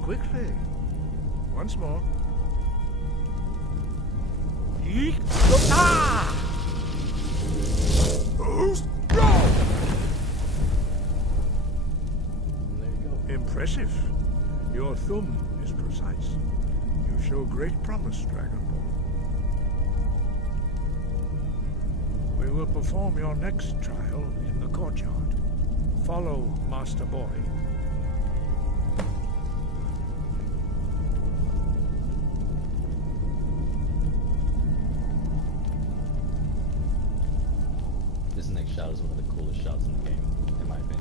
Quickly. Once more. There you go. Impressive. Your thumb is precise. You show great promise, Dragonborn. We will perform your next trial in the courtyard. Follow Master Boy. This next shot is one of the coolest shots in the game, in my opinion.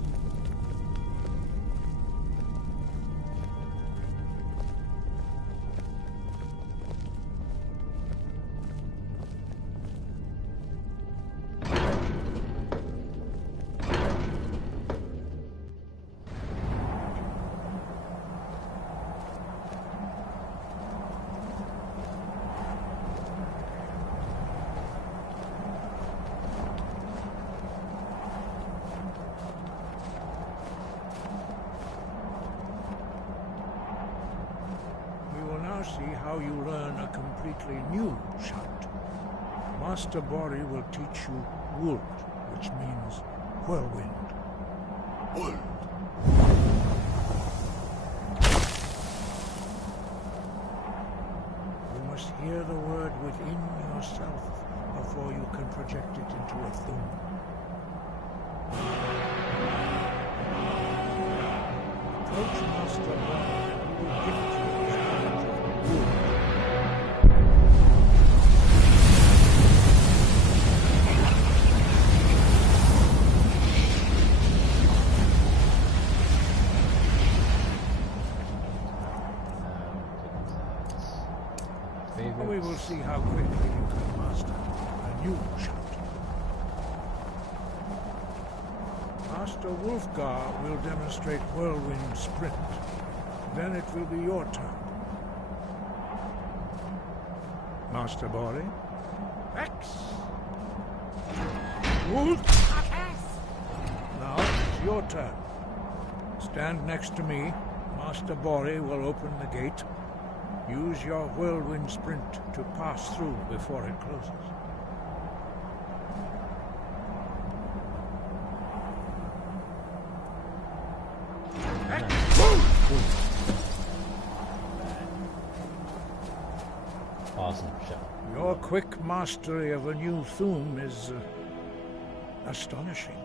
now see how you learn a completely new shout. Master Bori will teach you Wold, which means whirlwind. Wold. You must hear the word within yourself before you can project it into a thing. Approach Master Bori and he will gift you his knowledge of Wold. We will see how quickly you can master a new shout. Master Wolfgar will demonstrate Whirlwind Sprint. Then it will be your turn. Master Bori? X! Wolf! Now it's your turn. Stand next to me. Master Bori will open the gate. Use your whirlwind sprint to pass through before it closes. Awesome shot. Your quick mastery of a new Thum is astonishing.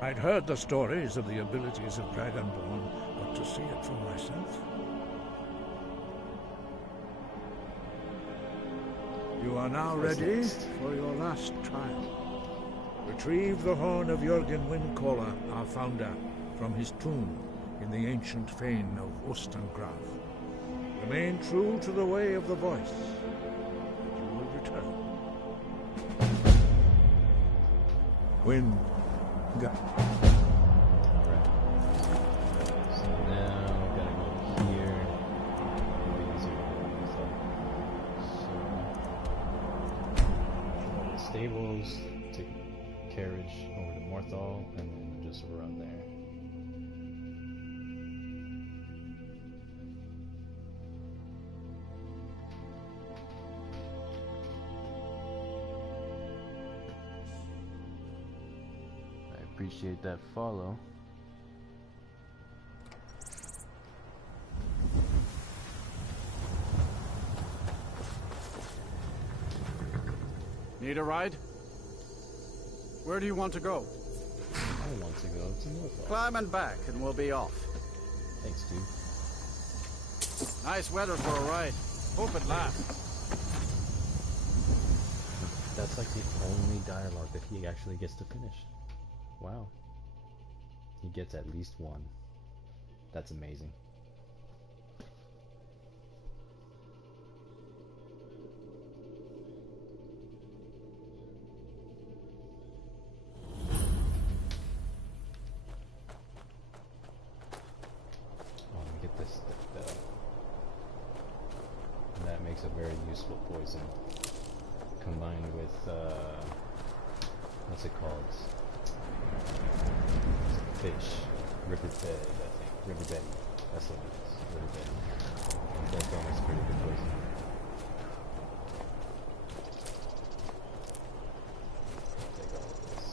I'd heard the stories of the abilities of Dragonborn, but to see it for myself. You are now ready for your last trial. Retrieve the horn of Jürgen Windcaller, our founder, from his tomb in the ancient fane of Ostengraf. Remain true to the way of the voice, and you will return. Wind. Go. Alright. So now we gotta go here. Maybe easier to do this up. So stables, take a carriage over to Morthal, and then just run there. Appreciate that follow. Need a ride? Where do you want to go? I want to go to Morthal. Climb and back and we'll be off. Thanks, dude. Nice weather for a ride. Hope it lasts. That's like the only dialogue that he actually gets to finish. Wow. He gets at least one. That's amazing. Oh, let me get this bell. And that makes a very useful poison. Combined with, what's it called? Fish. Riverbed, I think. Riverbed. That's what it is. Riverbed. That makes pretty good poison. Take all of this.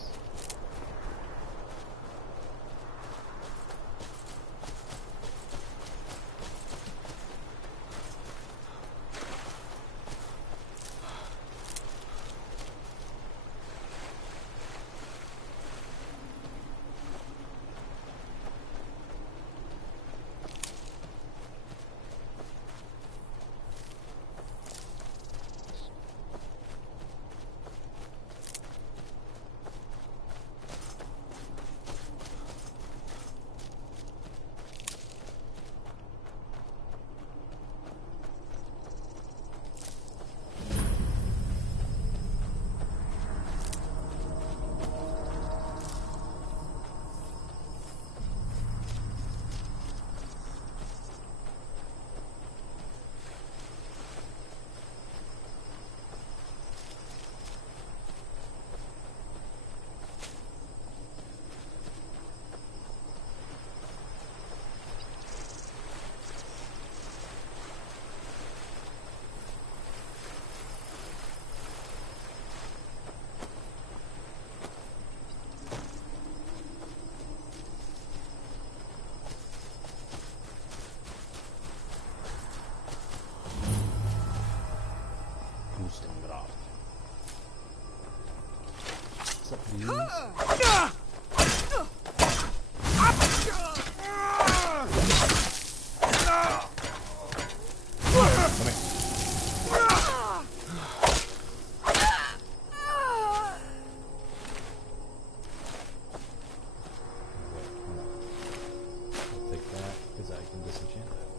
Take that, because I can disenchant that.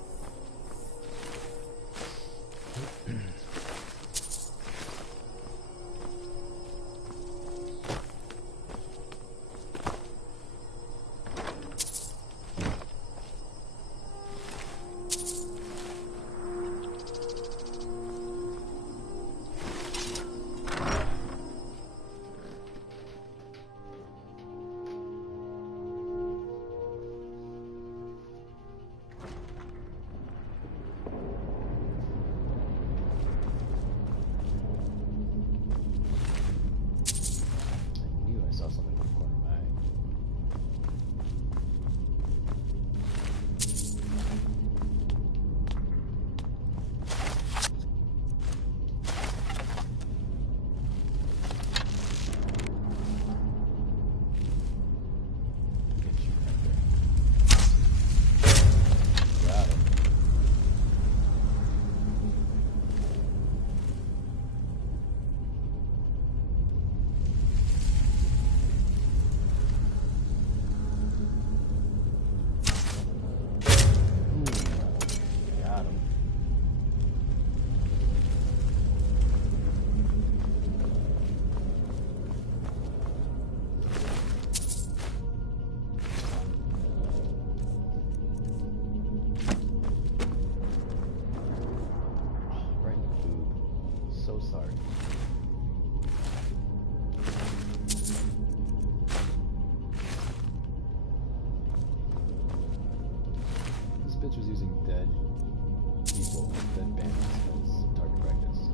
bitch was using dead people, dead bandits as target practice.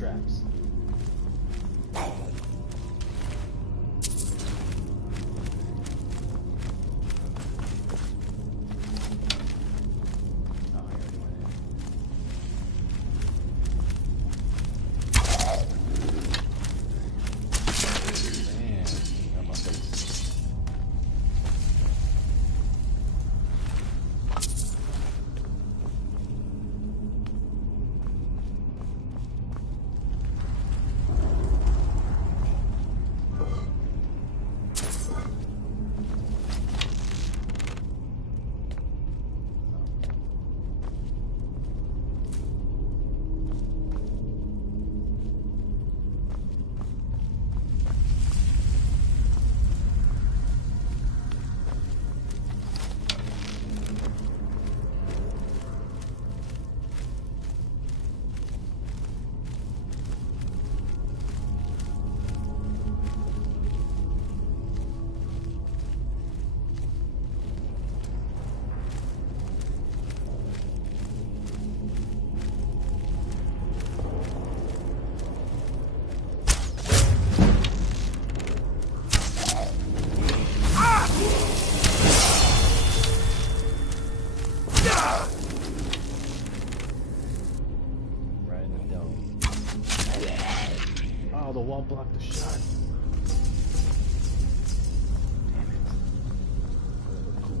traps. Oh, the wall blocked the shot. Damn it. Cool.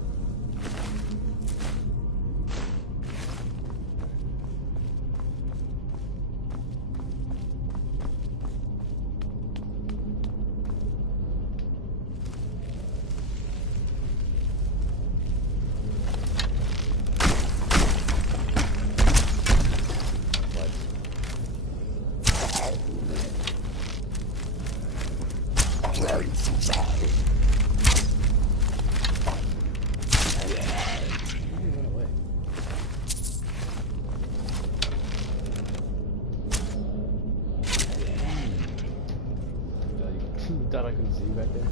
Thought I couldn't see you back there.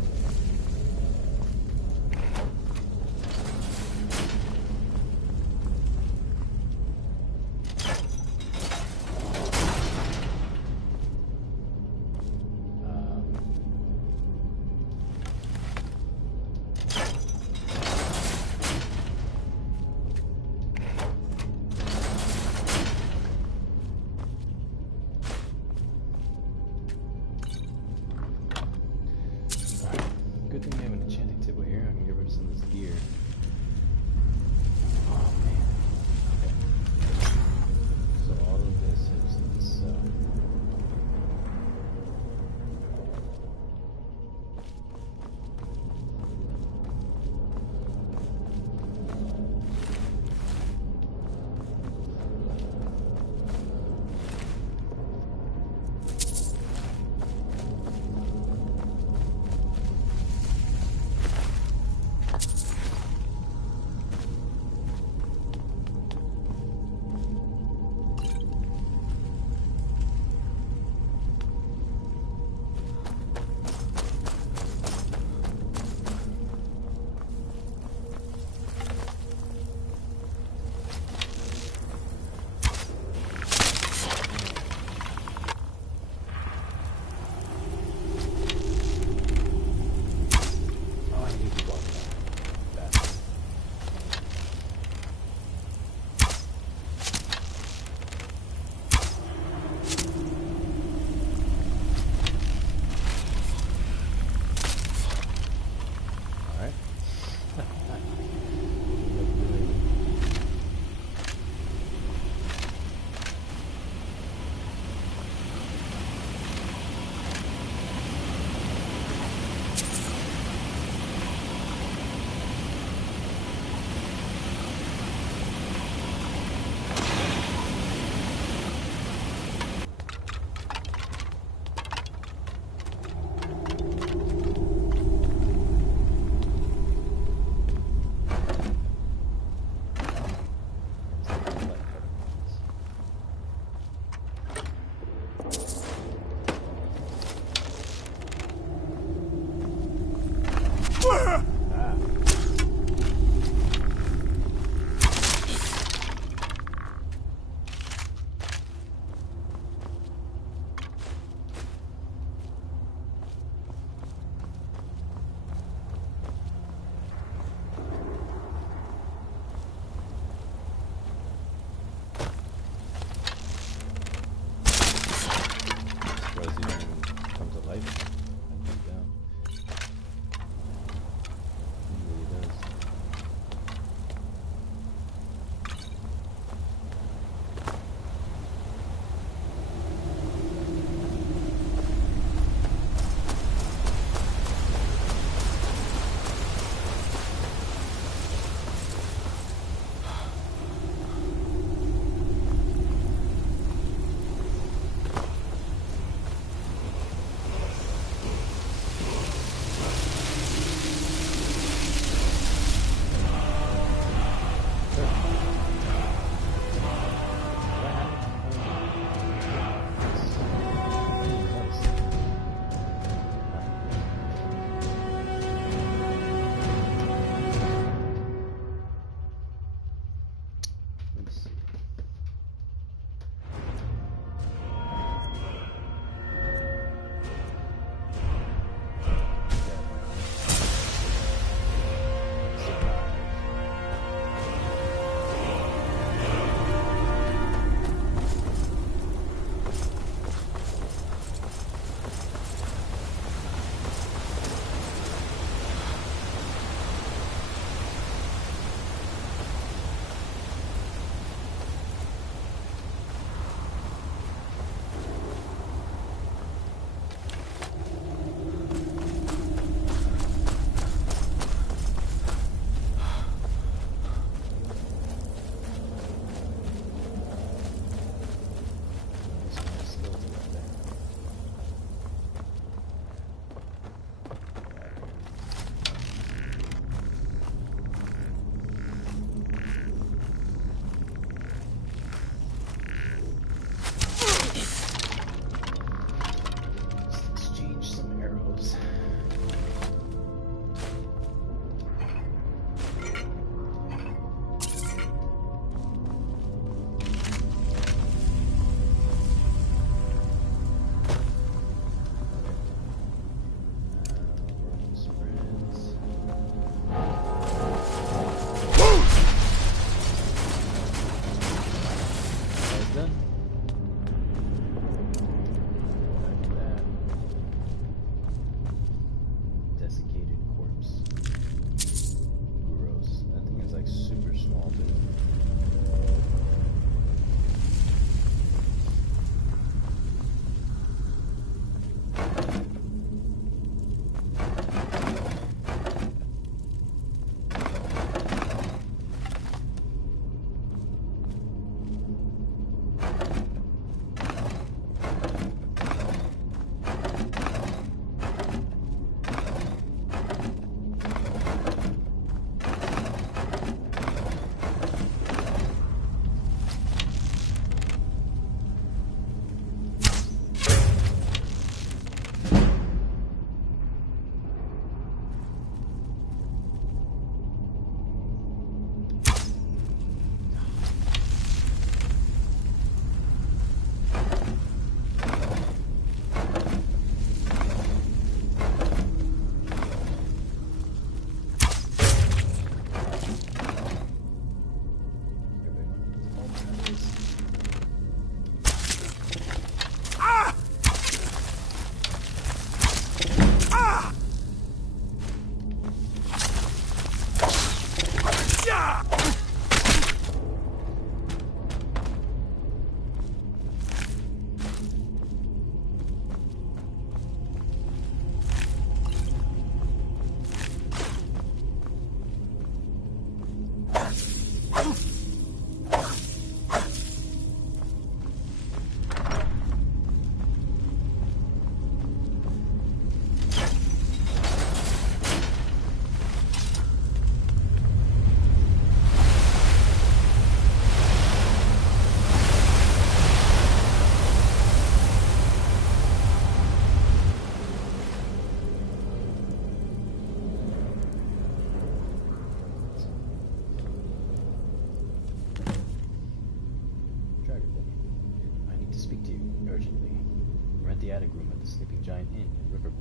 attic room at the Sleeping Giant Inn in Riverwood,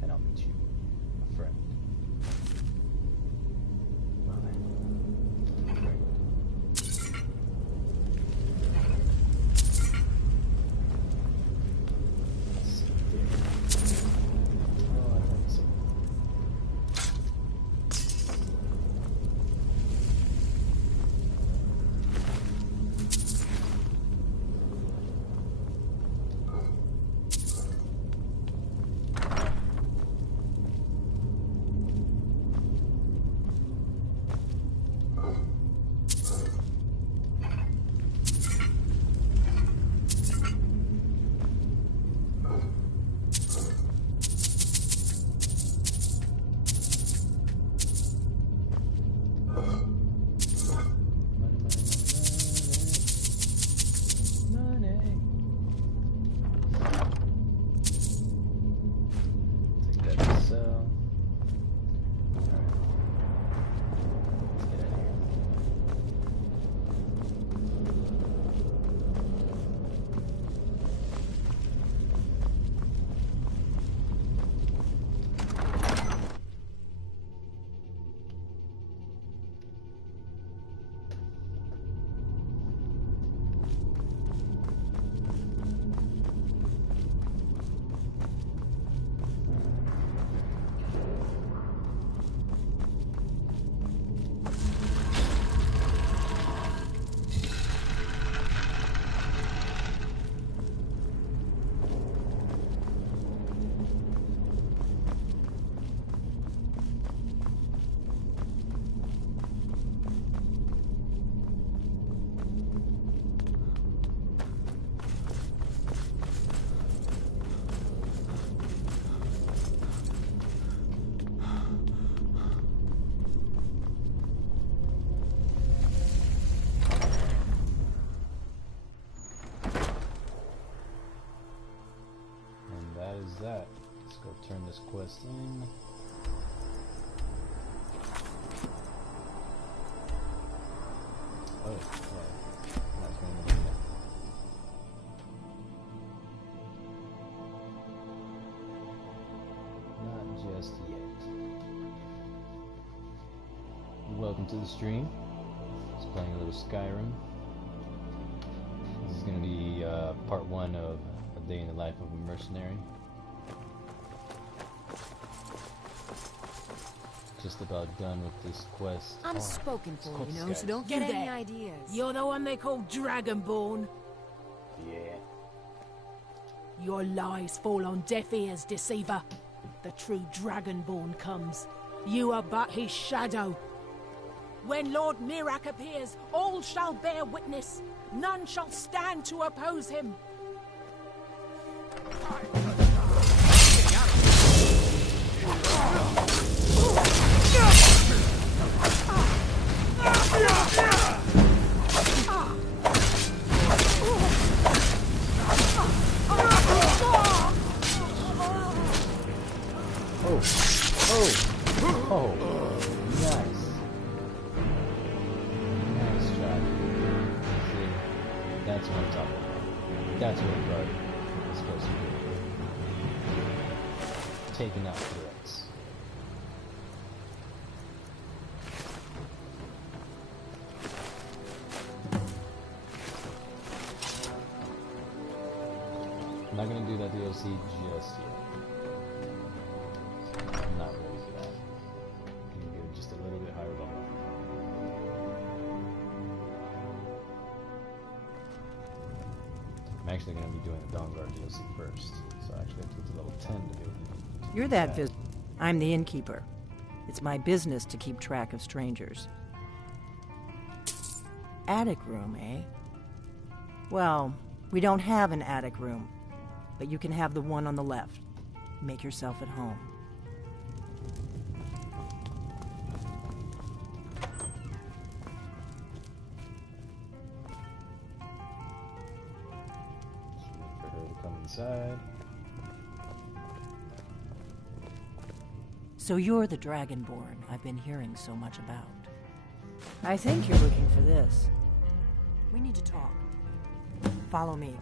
and I'll meet you, a friend. Well then, friend. That. Let's go turn this quest in. Oh, yeah. That's going to be that. Not just yet. Welcome to the stream. Just playing a little Skyrim. This is going to be part 1 of A Day in the Life of a Mercenary. Just about done with this quest. I'm spoken for, you know, so don't get any ideas. You're the one they call Dragonborn. Yeah. Your lies fall on deaf ears, deceiver. The true Dragonborn comes. You are but his shadow. When Lord Mirak appears, all shall bear witness. None shall stand to oppose him. Oh, nice. Nice job. See, that's what I'm talking about. That's what a guard is supposed to do. Taking out threats. I'm not gonna do that DLC just yet. I'm not ready for that. I'm gonna get just a little bit higher level. I'm actually gonna be doing the Dawnguard DLC first, so I actually have to get to level 10 to be able to. You're that I'm the innkeeper. It's my business to keep track of strangers. Attic room, eh? Well, we don't have an attic room, but you can have the one on the left. Make yourself at home. Just wait for her to come inside. So you're the Dragonborn I've been hearing so much about. I think you're looking for this. We need to talk. Follow me.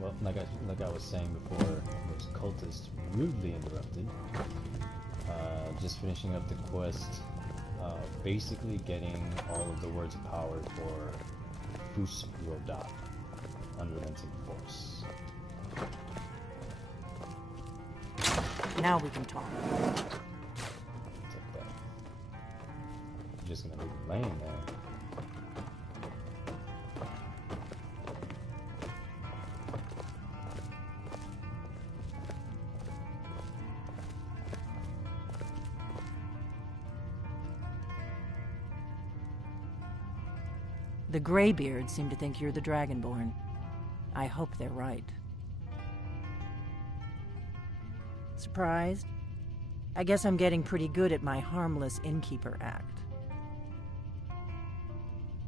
well, like I was saying before, those cultists rudely interrupted. Just finishing up the quest, basically getting all of the words of power for Fusroda, Unrelenting Force. Now we can talk. Take that. I'm just gonna leave it laying there. The Greybeards seem to think you're the Dragonborn. I hope they're right. Surprised? I guess I'm getting pretty good at my harmless innkeeper act.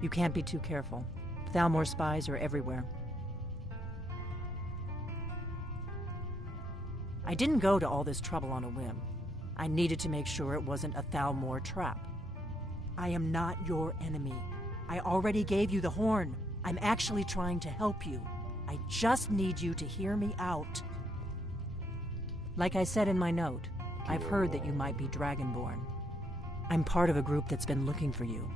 You can't be too careful. Thalmor spies are everywhere. I didn't go to all this trouble on a whim. I needed to make sure it wasn't a Thalmor trap. I am not your enemy. I already gave you the horn. I'm actually trying to help you. I just need you to hear me out. Like I said in my note, I've heard that you might be Dragonborn. I'm part of a group that's been looking for you.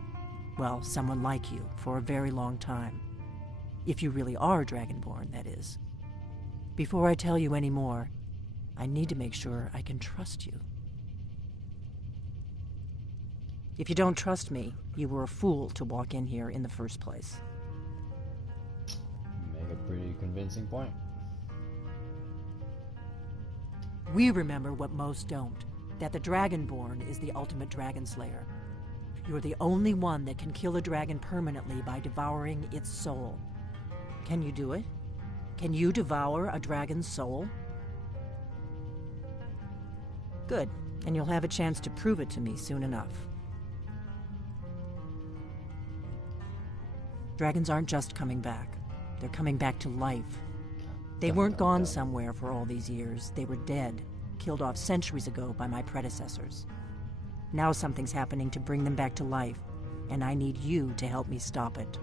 Well, someone like you, for a very long time. If you really are Dragonborn, that is. Before I tell you any more, I need to make sure I can trust you. If you don't trust me, you were a fool to walk in here in the first place. Make a pretty convincing point. We remember what most don't, that the Dragonborn is the ultimate dragon slayer. You're the only one that can kill a dragon permanently by devouring its soul. Can you do it? Can you devour a dragon's soul? Good, and you'll have a chance to prove it to me soon enough. Dragons aren't just coming back. They're coming back to life. They weren't gone somewhere for all these years. They were dead, killed off centuries ago by my predecessors. Now something's happening to bring them back to life, and I need you to help me stop it.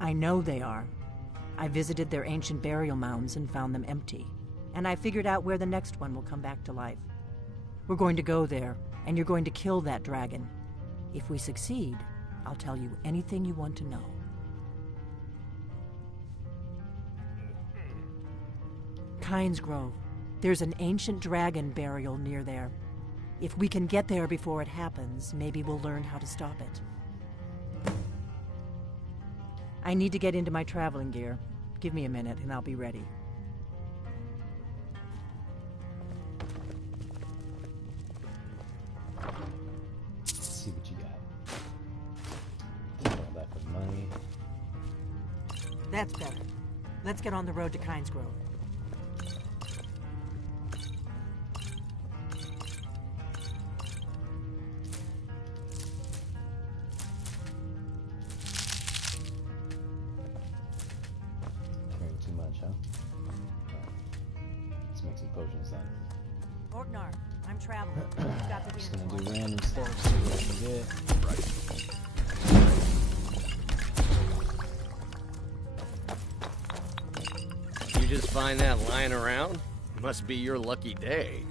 I know they are. I visited their ancient burial mounds and found them empty, and I figured out where the next one will come back to life. We're going to go there, and you're going to kill that dragon. If we succeed, I'll tell you anything you want to know. Kynes Grove. There's an ancient dragon burial near there. If we can get there before it happens, maybe we'll learn how to stop it. I need to get into my traveling gear. Give me a minute and I'll be ready. Let's see what you got. All that for money. That's better. Let's get on the road to Kynes Grove. Potions then. Orgnar, I'm traveling. You've got to Just gonna do random stuff, see what I can get. You just find that lying around? Must be your lucky day.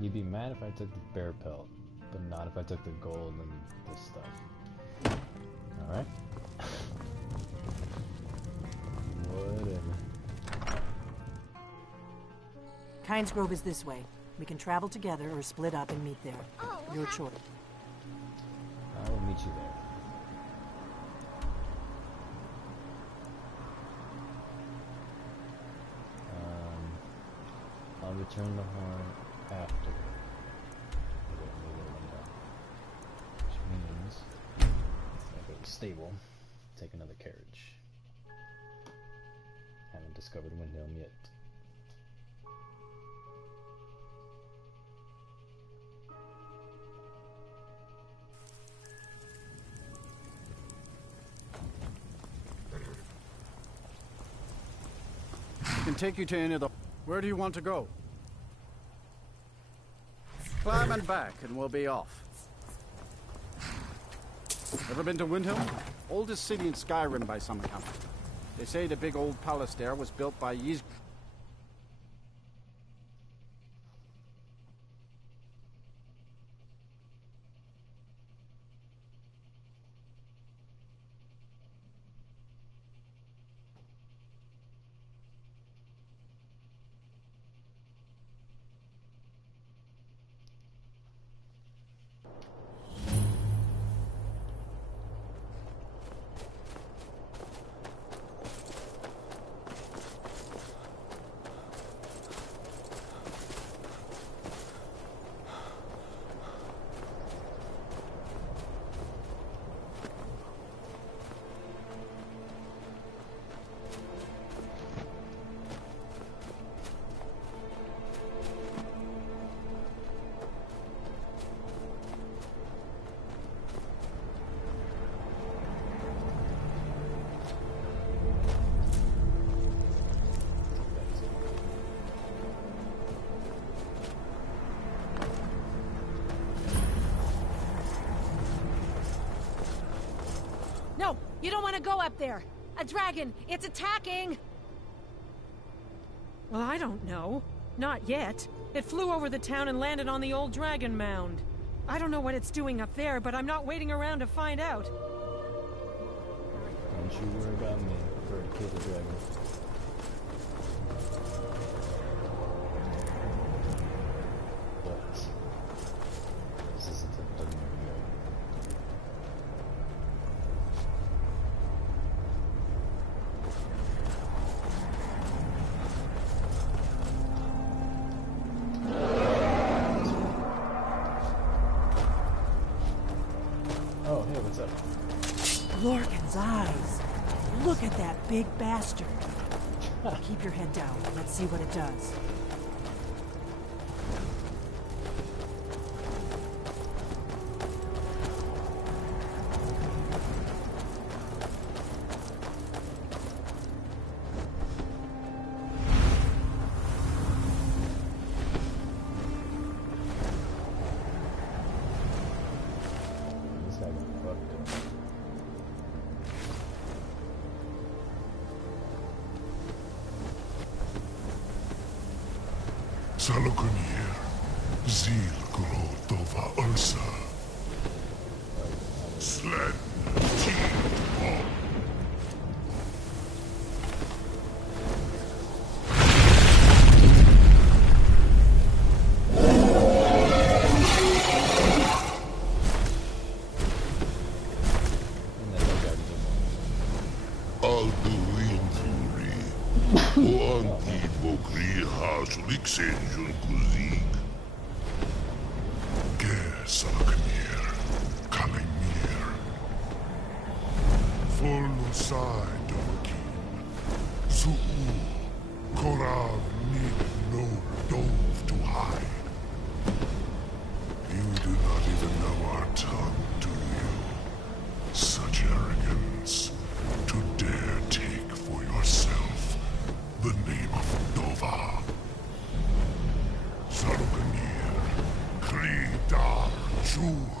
You'd be mad if I took the bear pelt, but not if I took the gold and this stuff. Alright? Whatever. Kynes Grove is this way. We can travel together or split up and meet there. Your choice. I will meet you there. I'll return the horn after. Which means I'll go to the stable, take another carriage. Haven't discovered Windhelm yet. I can take you to any of the... Where do you want to go? Climb and back, and we'll be off. Ever been to Windhelm? Oldest city in Skyrim by some account. They say the big old palace there was built by Ys... No, you don't want to go up there. A dragon, it's attacking! Well, I don't know. Not yet. It flew over the town and landed on the old dragon mound. I don't know what it's doing up there, but I'm not waiting around to find out. Don't you worry about me. I prefer to kill the dragon. But this isn't a ordinary dragon. Oh, hey, what's up? Lorcan's eyes. Look at that big bastard. Keep your head down. Let's see what it does. This guy got fucked up. Salokunir, Zil Gro Dova Ursa. Sled, Team Pop. Alduin Fury, o Anti-Bokri Hasulixen Junkuzik. Ger Salokunir, Kalimir. Folusai Dorkin, Zuu, Korav Nid no Dove to hide. You do not even know our tongue, do you? Such arrogance, to dare take for yourself the name of Dova. Salokunir, Kridar Jur.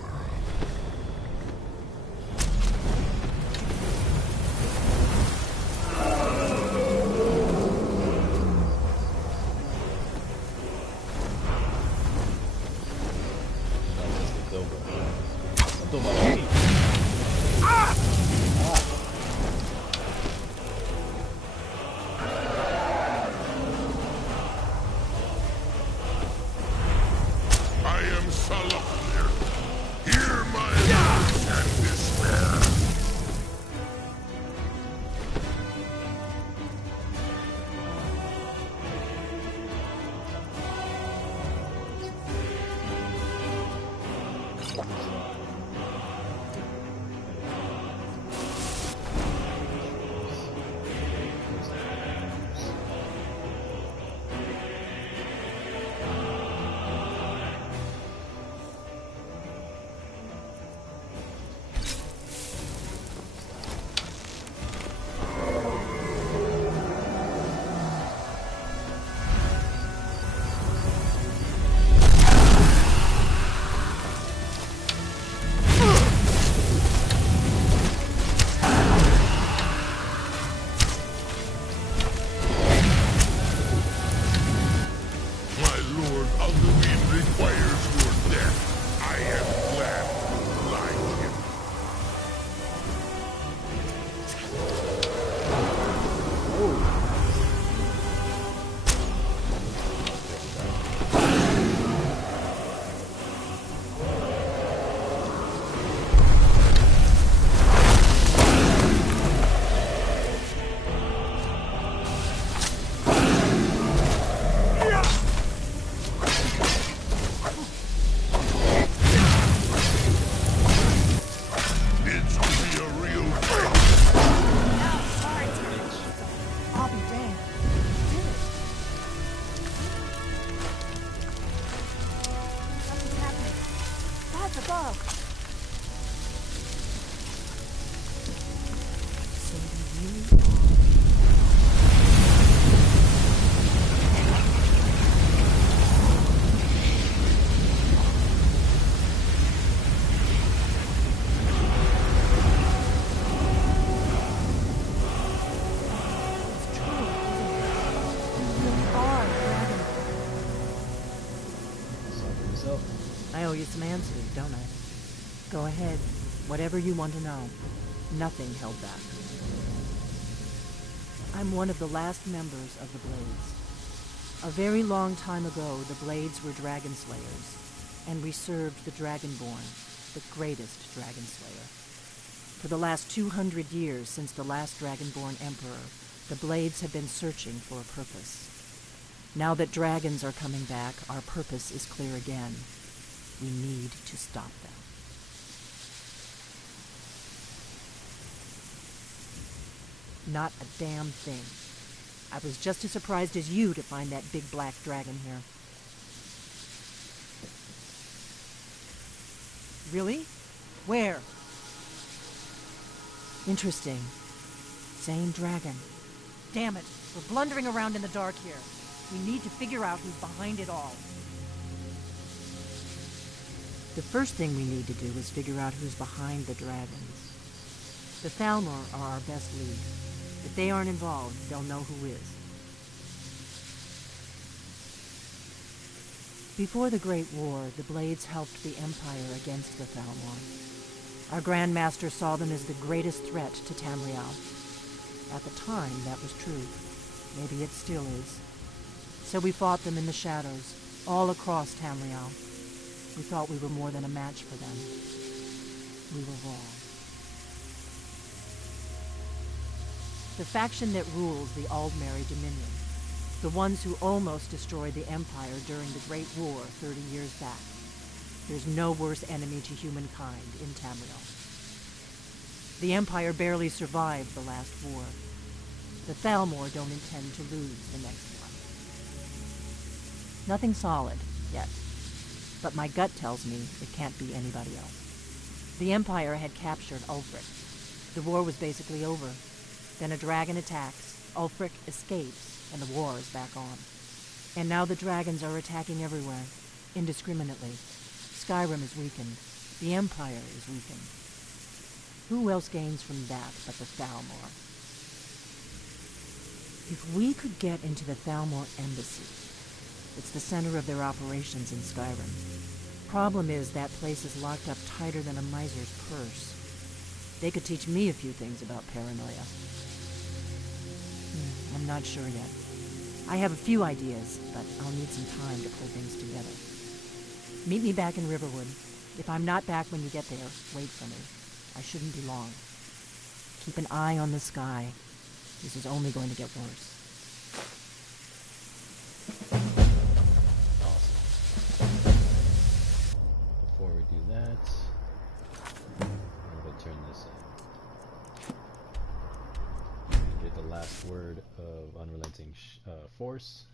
owe you some answers, don't I? Go ahead. Whatever you want to know. Nothing held back. I'm one of the last members of the Blades. A very long time ago, the Blades were dragon slayers, and we served the Dragonborn, the greatest dragon slayer. For the last 200 years since the last Dragonborn Emperor, the Blades have been searching for a purpose. Now that dragons are coming back, our purpose is clear again. We need to stop them. Not a damn thing. I was just as surprised as you to find that big black dragon here. Really? Where? Interesting. Same dragon. Damn it, we're blundering around in the dark here. We need to figure out who's behind it all. The first thing we need to do is figure out who's behind the dragons. The Thalmor are our best lead. If they aren't involved, they'll know who is. Before the Great War, the Blades helped the Empire against the Thalmor. Our Grand Master saw them as the greatest threat to Tamriel. At the time, that was true. Maybe it still is. So we fought them in the shadows, all across Tamriel. We thought we were more than a match for them. We were wrong. The faction that rules the Aldmeri Dominion, the ones who almost destroyed the Empire during the Great War 30 years back. There's no worse enemy to humankind in Tamriel. The Empire barely survived the last war. The Thalmor don't intend to lose the next one. Nothing solid, yet. But my gut tells me it can't be anybody else. The Empire had captured Ulfric. The war was basically over. Then a dragon attacks, Ulfric escapes, and the war is back on. And now the dragons are attacking everywhere, indiscriminately. Skyrim is weakened. The Empire is weakened. Who else gains from that but the Thalmor? If we could get into the Thalmor embassy, it's the center of their operations in Skyrim. Problem is, that place is locked up tighter than a miser's purse. They could teach me a few things about paranoia. I'm not sure yet. I have a few ideas, but I'll need some time to pull things together. Meet me back in Riverwood. If I'm not back when you get there, wait for me. I shouldn't be long. Keep an eye on the sky. This is only going to get worse. Before we do that, I'm going to turn this in. Get the last word of Unrelenting Force,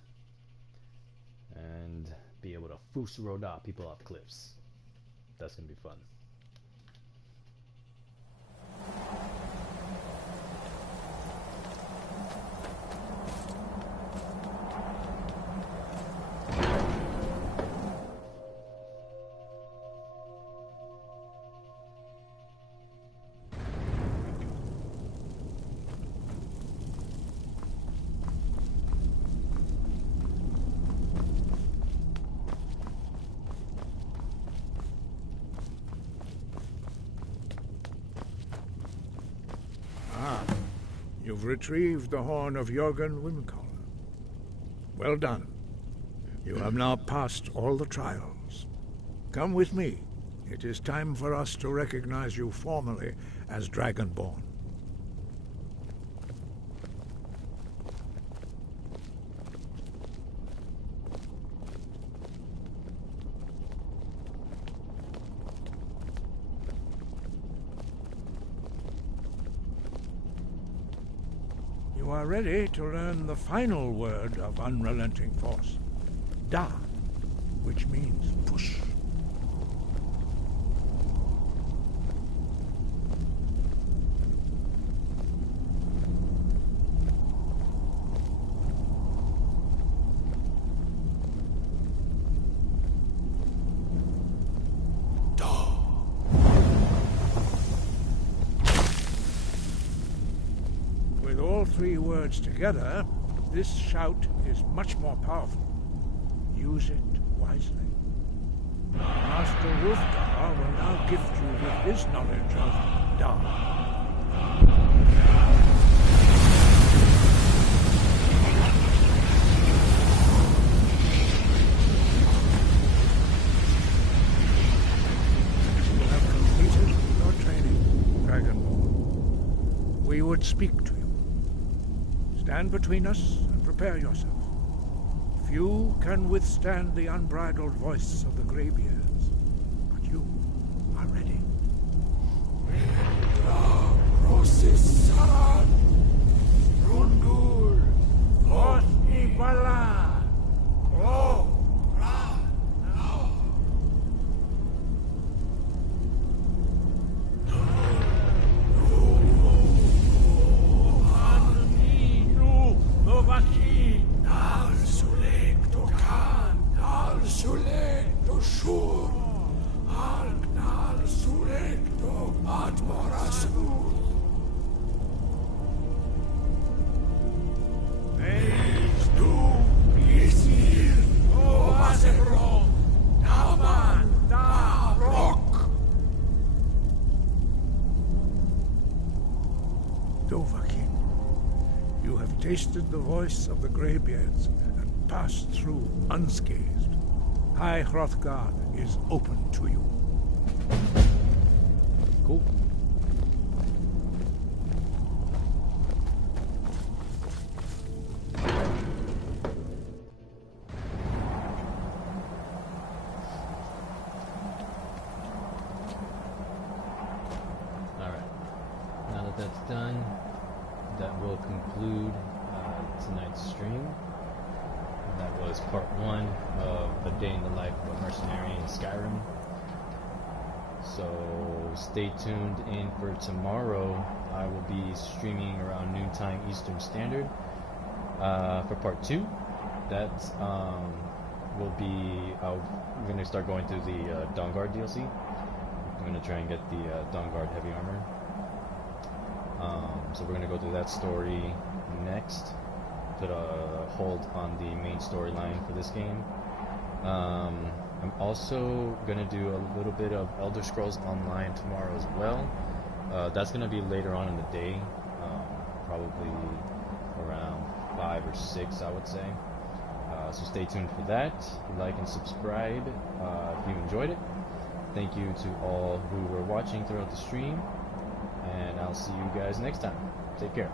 and be able to Fusroda people off cliffs. That's going to be fun. You've retrieved the horn of Jörgen Wimkoll. Well done. You have now passed all the trials. Come with me. It is time for us to recognize you formally as Dragonborn. You are ready to learn the final word of Unrelenting Force. Da, which means push. Three words together, this shout is much more powerful. Use it wisely. Master Wolfgar will now gift you with his knowledge of Dark. You have completed your training, Dragonborn. We would speak to you. Stand between us and prepare yourself. Few can withstand the unbridled voice of the Greybeards, but you are ready. Rosisan, Rundul, Osnibala, Ro, Ra, No. Aninu, Novaki, Nal Sulek Tokan, Nal Sulek Toshur, Alk Nal Sulek to Atmorasu. Eis du, Isir, Ovasebro, Naman, Da, Rock. Dovahkiin, you have tasted the voice of the Greybeards and passed through unscathed. High Hrothgar is open to you. Cool. That's done. That will conclude tonight's stream. That was part 1 of A Day in the Life of a Mercenary in Skyrim. So stay tuned in for tomorrow. I will be streaming around noontime Eastern Standard for part 2. That will be, I'm going to start going through the Dawnguard DLC. I'm going to try and get the Dawnguard Heavy Armor. So we're going to go through that story next. Put a hold on the main storyline for this game. I'm also going to do a little bit of Elder Scrolls Online tomorrow as well. That's going to be later on in the day. Probably around 5 or 6, I would say. So stay tuned for that. Like and subscribe if you enjoyed it. Thank you to all who were watching throughout the stream. And I'll see you guys next time. Take care.